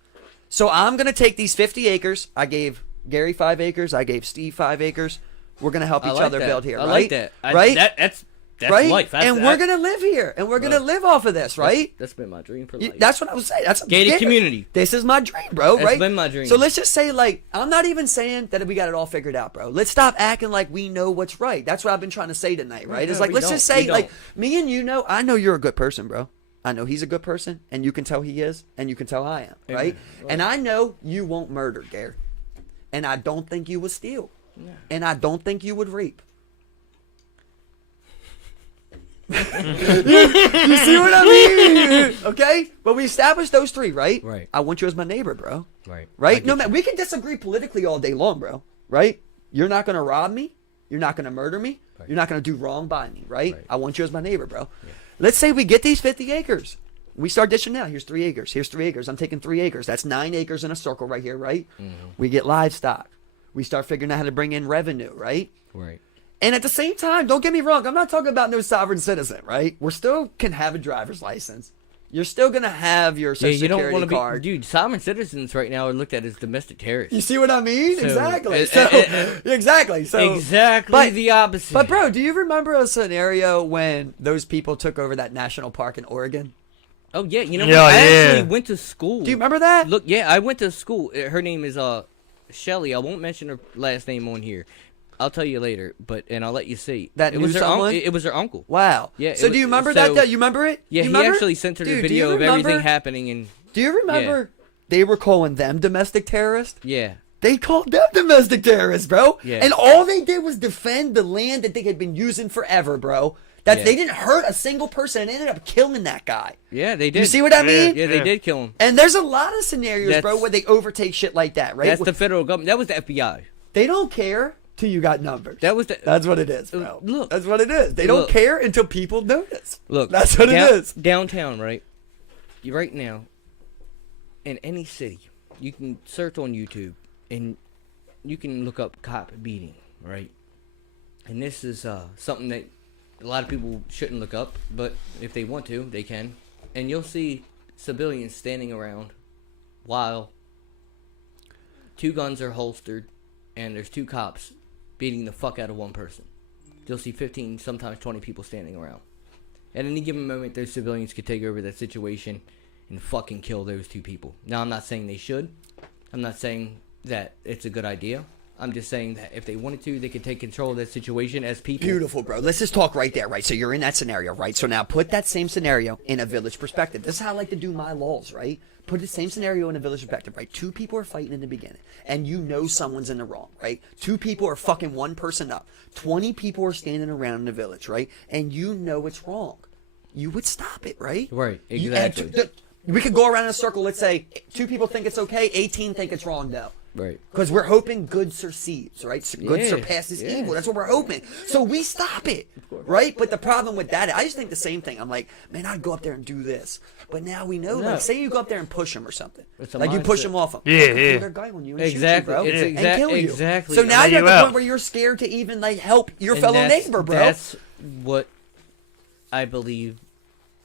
So I'm going to take these 50 acres. I gave Gary 5 acres. I gave Steve 5 acres. We're going to help I each like other that. build here, I right? like that. Right? That's That's right? life. And we're gonna live here, and we're gonna live off of this, right? That's been my dream for life. That's what I was saying. That's Gated community. This is my dream, bro. That's right? been my dream. So let's just say, like, I'm not even saying that we got it all figured out, bro. Let's stop acting like we know what's right. That's what I've been trying to say tonight, right? It's No, like, let's just say, we like, don't. me and you know, I know you're a good person, bro. I know he's a good person, and you can tell he is, and you can tell I am, right? Right. And I know you won't murder, Gary. And I don't think you would steal. And I don't think you would rape. You see what I mean? Okay? But we established those three, right? Right. I want you as my neighbor, bro. Right. Right? No matter, we can disagree politically all day long, bro. Right? You're not gonna rob me. You're not gonna murder me. Right. You're not gonna do wrong by me, right? Right. I want you as my neighbor, bro. Yeah. Let's say we get these 50 acres. We start dishing now. Here's 3 acres. Here's 3 acres. I'm taking 3 acres. That's 9 acres in a circle right here, right? Mm-hmm. We get livestock. We start figuring out how to bring in revenue, right? Right. And at the same time, don't get me wrong, I'm not talking about no sovereign citizen, right? We're still can have a driver's license. You're still gonna have your social you don't security want to card. be, dude. Sovereign citizens right now are looked at as domestic terrorists. You see what I mean? So, Exactly. exactly. Exactly. But- the opposite. But bro, do you remember a scenario when those people took over that national park in Oregon? oh yeah, you know Yeah, what? I yeah. actually went to school. Do you remember that? Look, yeah, I went to school. Her name is Shelly. I won't mention her last name on here. I'll tell you later, and I'll let you see. That it knew was her someone? It was her uncle. Wow. Yeah, So it do you was- remember so- that? You remember it? Yeah, you he remember? actually sent her the Dude, do video you of everything remember? happening, and Do you remember they were calling them domestic terrorists? yeah, They called them domestic terrorists, bro. Yeah. And all they did was defend the land that they had been using forever, bro. That Yeah. they didn't hurt a single person and ended up killing that guy. yeah, they did. You see what I mean? Yeah, they Yeah. did kill him. And there's a lot of scenarios, bro, That's- where they overtake shit like that, right? That's the federal government. That was the FBI. They don't care till you got numbers. That was the. That's what it is, bro. Look. That's what it is. They don't Look. care until people notice. Look, That's what it is. Downtown, right? Right now, in any city, you can search on YouTube and you can look up cop beating, right? And this is something that a lot of people shouldn't look up, but if they want to, they can. And you'll see civilians standing around while 2 guns are holstered and there's 2 cops beating the fuck out of 1 person. You'll see 15, sometimes 20 people standing around. At any given moment, those civilians could take over that situation and fucking kill those 2 people. Now, I'm not saying they should. I'm not saying that it's a good idea. I'm just saying that if they wanted to, they could take control of that situation as people. Beautiful, bro. Let's just talk right there, right? So you're in that scenario, right? So now put that same scenario in a village perspective. This is how I like to do my laws, right? Put the same scenario in a village perspective, right? 2 people are fighting in the beginning, and you know someone's in the wrong, right? 2 people are fucking 1 person up. 20 people are standing around in the village, right? And you know it's wrong. You would stop it, right? Right, You- exactly. we could go around in a circle. Let's say 2 people think it's okay, 18 think it's wrong, though. Right. Because we're hoping good succeeds, right? So good Yeah, surpasses yeah. evil. That's what we're hoping. So we stop it, right? But the problem with that, I just think the same thing. I'm like, man, I'd go up there and do this. But now we know, No. like, say you go up there and push him or something. It's a Like you push mindset. him off him. Yeah, They could yeah. pull their gun on you and Exactly. shoot you, bro. It's and kill you. exactly. So now Lay you're at you the out. point where you're scared to even, like, help your And fellow that's- neighbor, bro. That's what I believe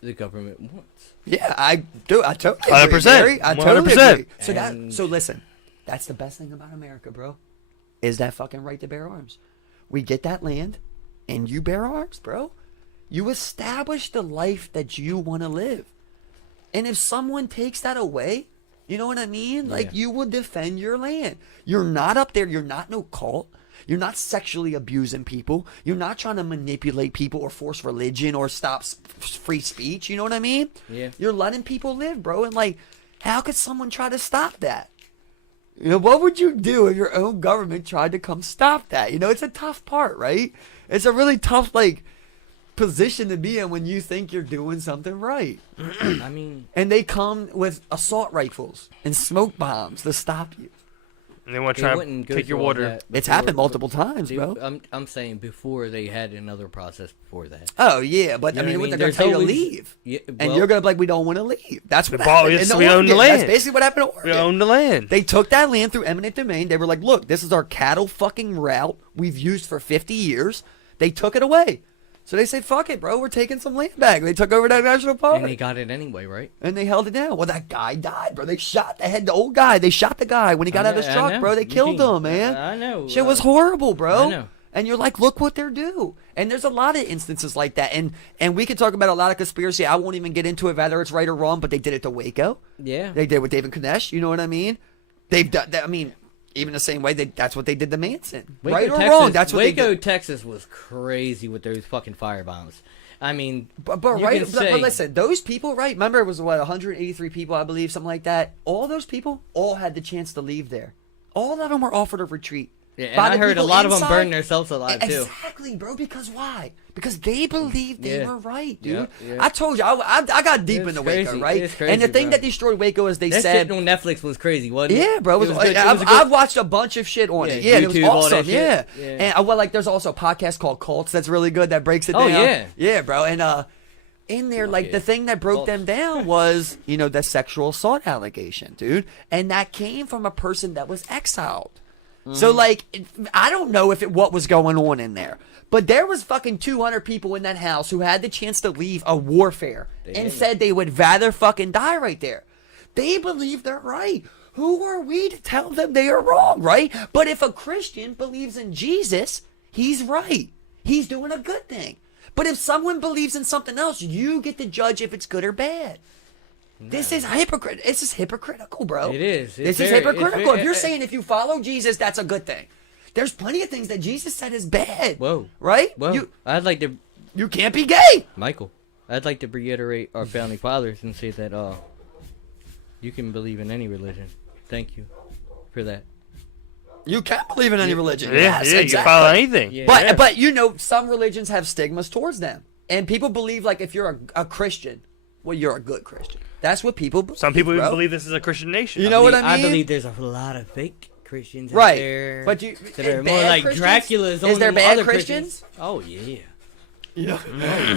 the government wants. Yeah, I do. I totally agree, 100%. Gary. I totally 100%. agree. So And- so listen, that's the best thing about America, bro. Is that fucking right to bear arms? We get that land, and you bear arms, bro. You establish the life that you want to live, and if someone takes that away, you know what I mean? Like, Yeah. you will defend your land. You're not up there. You're not no cult. You're not sexually abusing people. You're not trying to manipulate people or force religion or stop free speech. You know what I mean? Yeah. You're letting people live, bro. And, like, how could someone try to stop that? You know, what would you do if your own government tried to come stop that? You know, it's a tough part, right? It's a really tough, like, position to be in when you think you're doing something right. I mean, And they come with assault rifles and smoke bombs to stop you. And they want to they try wouldn't to go take your through all water. that It's before- happened multiple times, Dude, bro. I'm saying before they had another process before that. Oh, yeah, but You I know mean, what I mean? they're going to tell you to There's leave. Yeah, And well, you're going to be like, we don't want to leave. That's what Well, happened. yes, in we own the Oregon. land. That's basically what happened in We Oregon. own the land. They took that land through eminent domain. They were like, look, this is our cattle fucking route we've used for 50 years. They took it away. So they said, fuck it, bro. We're taking some land back. They took over that national park. and they got it anyway, right? And they held it down. Well, that guy died, bro. They shot the old guy. They shot the guy when he got out of his I truck, know. bro. They killed Eugene. him, man. I know. Shit was horrible, bro. I know. And you're like, look what they're doing. And there's a lot of instances like that. And we could talk about a lot of conspiracy. I won't even get into it, whether it's right or wrong, but they did it to Waco. Yeah. They did it with David Koresh. You know what I mean? They've done that. I mean, even the same way, that's what they did to Manson. Waco, right or Texas, wrong, that's what Waco, they did. Texas was crazy with those fucking fire bombs. I mean, But you right, can but say- listen, those people, right? Remember, it was 183 people, I believe, something like that. All those people all had the chance to leave there. All of them were offered a retreat. Yeah, and By I the heard a people lot of them inside- burned themselves alive too. Exactly, bro. Because why? Because they believed they Yeah. were right, dude. Yeah, yeah. I told you, I got deep It's into Waco, crazy. right? It's crazy, and the thing bro. that destroyed Waco is they That said, shit on Netflix was crazy, wasn't it? yeah, bro. It was, good- it was a good- I've watched a bunch of shit on it. Yeah, Yeah, it was YouTube, all that awesome. shit. Yeah. Yeah. And well, like, there's also a podcast called Cults that's really good that breaks it Oh, down. yeah. Yeah, bro. And in there, like, yeah. the thing that broke Cults. them down was, the sexual assault allegation, dude. And that came from a person that was exiled. So, like, I don't know what was going on in there. But there was fucking 200 people in that house who had the chance to leave a warfare and said they would rather fucking die right there. They believe they're right. Who are we to tell them they are wrong, right? But if a Christian believes in Jesus, he's right. He's doing a good thing. But if someone believes in something else, you get to judge if it's good or bad. This is hypocrite. This is hypocritical, bro. It is. It's This is very- it's hypocritical. very- If you're saying if you follow Jesus, that's a good thing. There's plenty of things that Jesus said is bad. Whoa. Right? Well, I'd like to, You can't be gay. Michael, I'd like to reiterate our founding fathers and say that you can believe in any religion. Thank you for that. You can believe in any religion. Yeah, Yes, yeah, exactly. you can follow anything. Yeah. But some religions have stigmas towards them. And people believe, like, if you're a Christian, well, you're a good Christian. That's what people believe. Some people even bro. believe this is a Christian nation. You know what I I mean? believe there's a lot of fake Christians out Right. there. But you- that are is more bad like Christians? Dracula's. Is on there them bad other Christians? Oh yeah. Yeah.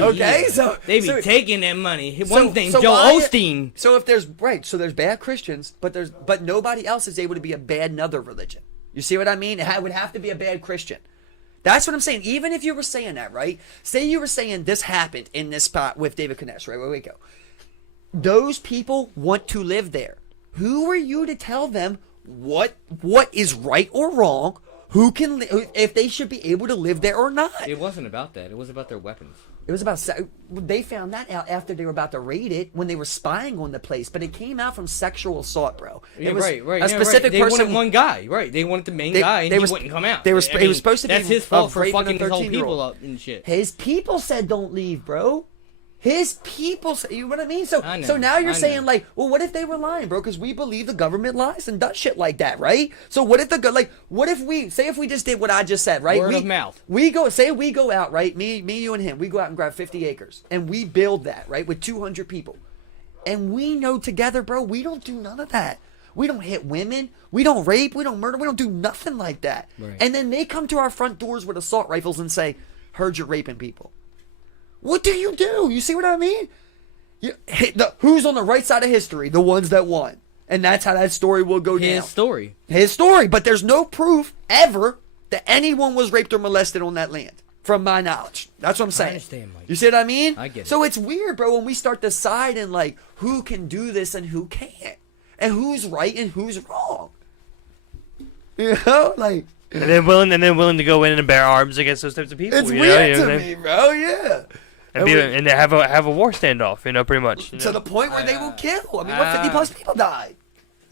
Okay, so They be so, taking that money. so- One thing, so Joel why- Osteen. So if there's bad Christians, but nobody else is able to be a bad another religion. You see what I mean? It would have to be a bad Christian. That's what I'm saying. Even if you were saying that, right? Say you were saying this happened in this spot with David Koresh, right? Where we go. Those people want to live there. Who are you to tell them what is right or wrong? Who can if they should be able to live there or not? It wasn't about that. It was about their weapons. It was about they found that out after they were about to raid it when they were spying on the place, but it came out from sexual assault, bro. Yeah, it was right. A Yeah, specific They person. wanted one guy, right? They wanted the main guy, and he wouldn't come out. It was supposed to be that's his fault of for raping a fucking his whole 13-year-old. people up and shit. His people said don't leave, bro. His people said, you know what I mean? I know, So now you're I saying know. like, well, what if they were lying, bro? Because we believe the government lies and does shit like that, right? So what if what if we just did what I just said, right? Word of mouth. We go out, right? Me, you, and him. We go out and grab 50 acres and we build that, right, with 200 people, and we know together, bro, we don't do none of that. We don't hit women. We don't rape. We don't murder. We don't do nothing like that. Right. And then they come to our front doors with assault rifles and say, "Heard you're raping people." What do? You see what I mean? Who's on the right side of history? The ones that won. And that's how that story will go down. His story. His story. But there's no proof ever that anyone was raped or molested on that land, from my knowledge. That's what I'm saying. understand, Mike. You see what I mean? I get it. So it's weird, bro, when we start deciding, like, who can do this and who can't. And who's right and who's wrong. You know? Like... And then willing to go in and bear arms against those types of people. It's you weird know? to me, bro. Yeah. And have a war standoff, pretty much. To the point where they will kill. I mean, what 50 plus people died?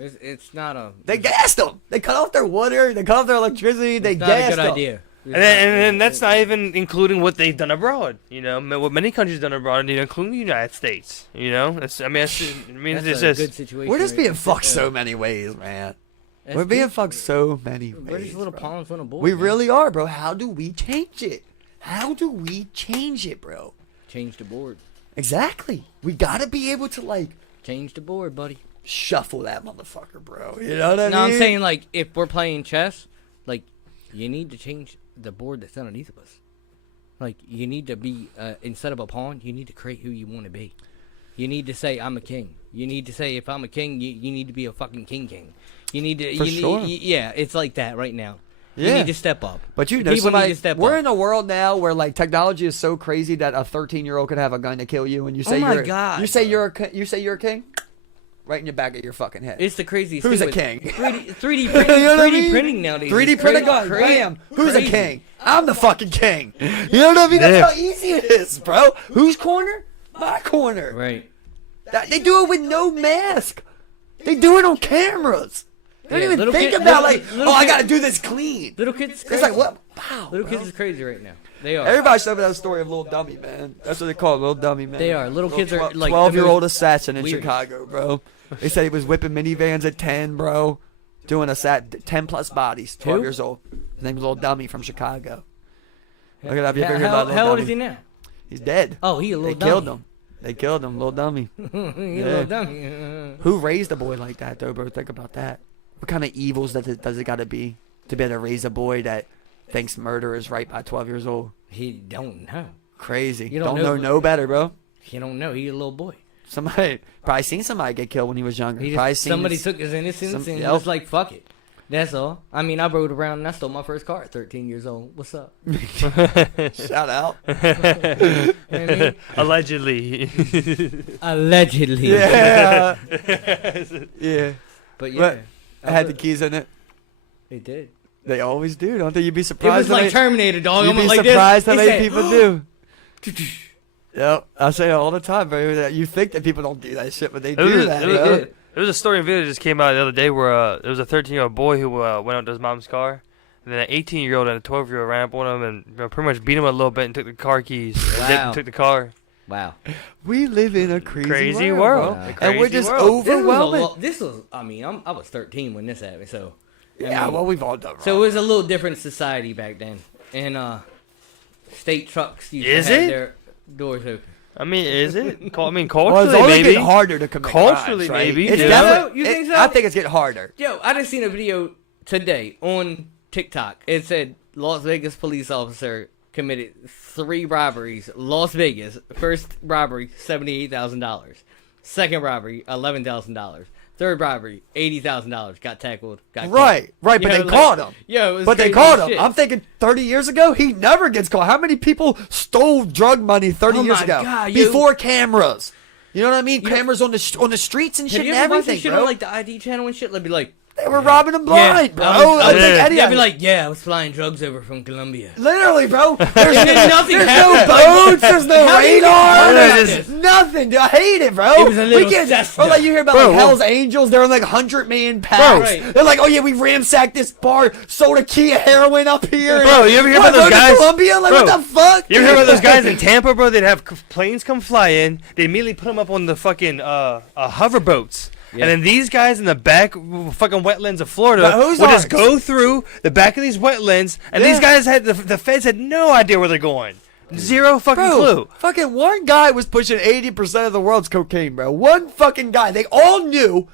It's not a. They gassed them. They cut off their water. They cut off their electricity. They It's not a gassed good them. idea. And then that's not even including what they've done abroad. What many countries done abroad, including the United States. That's it's a just good situation. We're just right? being fucked so many ways, man. That's We're being deep. fucked so many We're ways. just little bro. pawns on a board. We man. really are, bro. How do we change it? How do we change it, bro? Change the board. Exactly. We gotta be able to Change the board, buddy. shuffle that motherfucker, bro. You know what I mean? No, I'm saying if we're playing chess, you need to change the board that's underneath of us. You need to be instead of a pawn, you need to create who you want to be. You need to say I'm a king. You need to say if I'm a king, you need to be a fucking king. You need to. For sure. Yeah, it's like that right now. Yeah. You need to step up. But People need to step we're up. in a world now where technology is so crazy that a 13-year-old could have a gun to kill you, and you say Oh my you're God, you say you're a king. right in the back of your fucking head. It's the craziest. Who's thing a king? 3D printing. You know what I 3D mean? printing nowadays. 3D is printing crazy. gun. Bam. Who's Crazy. a king? I'm the fucking king. You know what I mean? That's how easy it is, bro. Whose corner? My corner. Right. They do it with no mask. They do it on cameras. They don't even think about I gotta do this clean. Little kids. It's Crazy. like what? Wow. Little bro. kids is crazy right now. They are. Everybody should have that story of Little Dummy, man. That's what they call it, Little Dummy, man. They are. Little kids are like 12-year-old assassin in weird. Chicago, bro. They said he was whipping minivans at 10, bro. Doing 10 plus bodies. 12 Who? years old. His name was Little Dummy from Chicago. Look it up. You ever heard about Little How old Dummy? is he now? He's dead. Oh, he a little They dummy. killed him. They killed him, Little Dummy. He a Yeah. little dummy. Who raised a boy like that, though, bro? Think about that. What kind of evils does it got to be able to raise a boy that thinks murder is right by 12 years old? He don't know. Crazy. You don't don't know know. no better, bro. He don't know. He a little boy. Somebody probably seen somebody get killed when he was younger. He Probably just, seen somebody his- took his innocence and yep. was like, "Fuck it." That's all. I mean, I rode around and I stole my first car at 13 years old. What's up? Shout out. You know what I mean? Allegedly. Allegedly. Yeah. Yeah. But What? yeah. It had the keys in it. It did. They always do. Don't think you'd be It surprised? was like how Terminator, dog. You'd I'm be like surprised this. how He many said, people do. Yep. I say it all the time, bro. You think that people don't do that shit, but they do was- that, it was- bro. did. There was a story in video that just came out the other day where there was a 13-year-old boy who went out to his mom's car, and then an 18-year-old and a 12-year-old ran up on him and pretty much beat him a little bit and took the car keys. And Wow. took the car. Wow. We live in a crazy, world. Wow. And we're Crazy just world. overwhelming. This was. I mean, I was 13 when this happened, so. I Yeah, mean, well, we've all done wrong. So it was a little different society back then, and state trucks used Is to have it? their doors open. I mean, is it? I mean, well, it's culturally, only maybe. getting harder to commit Culturally, crimes, right? maybe, It's yeah. definitely- You think so? I think it's getting harder. Yo, I just seen a video today on TikTok. It said Las Vegas police officer committed 3 robberies. Las Vegas, first robbery $78,000, second robbery $11,000, third robbery $80,000. Got tackled. Got caught. Right, but Yo, they like- caught him. Yo, it was But they crazy caught as him. shit. I'm thinking 30 years ago, he never gets caught. How many people stole drug money 30 Oh years my ago? God, yo. Before cameras. You know what I mean? You- Cameras on the streets and Have shit you and ever watched everything, this shit bro. on like the ID channel and shit? They'd be like, They were robbing them blind, bro. I was- think Eddie they'd had be it. like, yeah, I was flying drugs over from Colombia. Literally, bro. There's, then nothing there's no happened. boats. There's no How do you radar. get There's this? nothing. Dude, I hate it, bro. It was a little we can't, Cessna. or like you hear about Bro, like well- Hell's Angels. They're in like 100-man packs. Right. They're like, oh yeah, we ransacked this bar, sold a key of heroin up here. Bro, you ever hear What, about those go to guys? Colombia? Like Bro, what the fuck? You ever hear about those guys in Tampa, bro? They'd have planes come fly in. They immediately put them up on the fucking hover boats. Yeah. And then these guys in the back fucking wetlands of Florida But would whose just arms? go through the back of these wetlands, and these Yeah. guys had the feds had no idea where they're going, zero fucking Bro, clue. fucking one guy was pushing 80% of the world's cocaine, bro. One fucking guy. They all knew.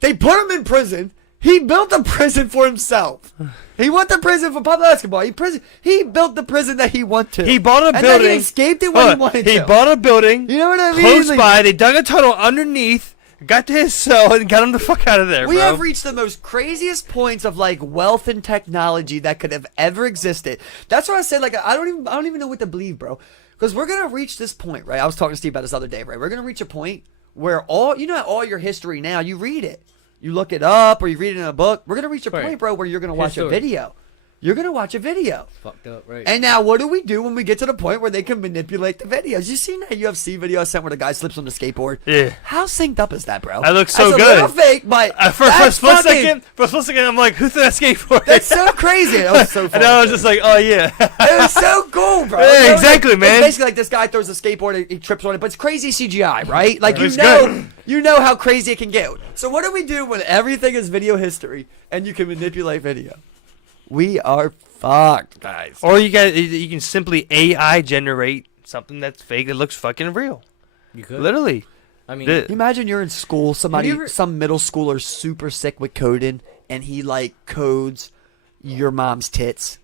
They put him in prison. He built a prison for himself. He went to prison for public basketball. He built the prison that he wanted to. He bought a and building. then he escaped it when he Hold on. wanted He to. bought a building. You know what I mean? Close Like, by. They dug a tunnel underneath. Got to his cell and got him the fuck out of there, we bro. have reached the most craziest points of like wealth and technology that could have ever existed. That's why I said like I don't even know what to believe, bro. Because we're gonna reach this point, right? I was talking to Steve about this other day, right? We're gonna reach a point where all your history now, you read it, you look it up, or you read it in a book. We're gonna reach a Right. point, bro, where you're gonna watch a History. video. You're gonna watch a video. Fucked up, right? And now, what do we do when we get to the point where they can manipulate the videos? You seen that UFC video I sent where the guy slips on the skateboard? Yeah. How synced up is that, bro? That looks so That's a good. little fake, but For a that's split fucking- second, I'm like, who's that skateboard? That's so crazy. It was so funny. And I was just like, oh yeah. It was so cool, bro. Yeah, You know, exactly, like, man. It's basically like this guy throws a skateboard, he trips on it, but it's crazy CGI, right? Like It's good. you know how crazy it can get. So what do we do when everything is video history and you can manipulate video? We are fucked, guys. Or you can simply AI generate something that's fake that looks fucking real. You could. Literally. I mean, The- You imagine you're in school, some middle schooler super sick with coding, and he like codes your mom's tits.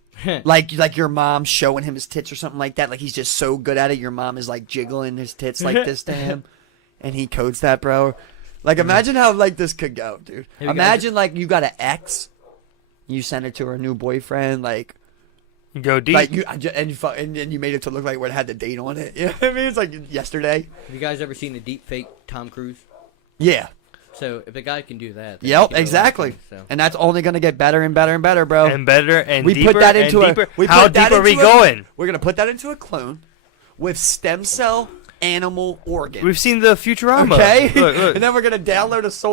like your mom showing him his tits or something like that. Like he's just so good at it. Your mom is like jiggling his tits like this to him, and he codes that, bro. Like imagine how like this could go, dude. Hey, Imagine like you got an ex, you send it to her new boyfriend, like Go deep. like and you made it to look like what had the date on it. You know what I mean? It's like yesterday. have you guys ever seen a deep fake Tom Cruise? Yeah. So if a guy can do that, then he Yep, can do a lot of exactly. things, so. And that's only going to get better and better and better, bro. And better and we deeper put that into and deeper. we How put that deep are we into a- going? We're going to put that into a clone with stem cell animal organ. We've seen the Futurama. Okay? Look, look. And then we're going to download a soul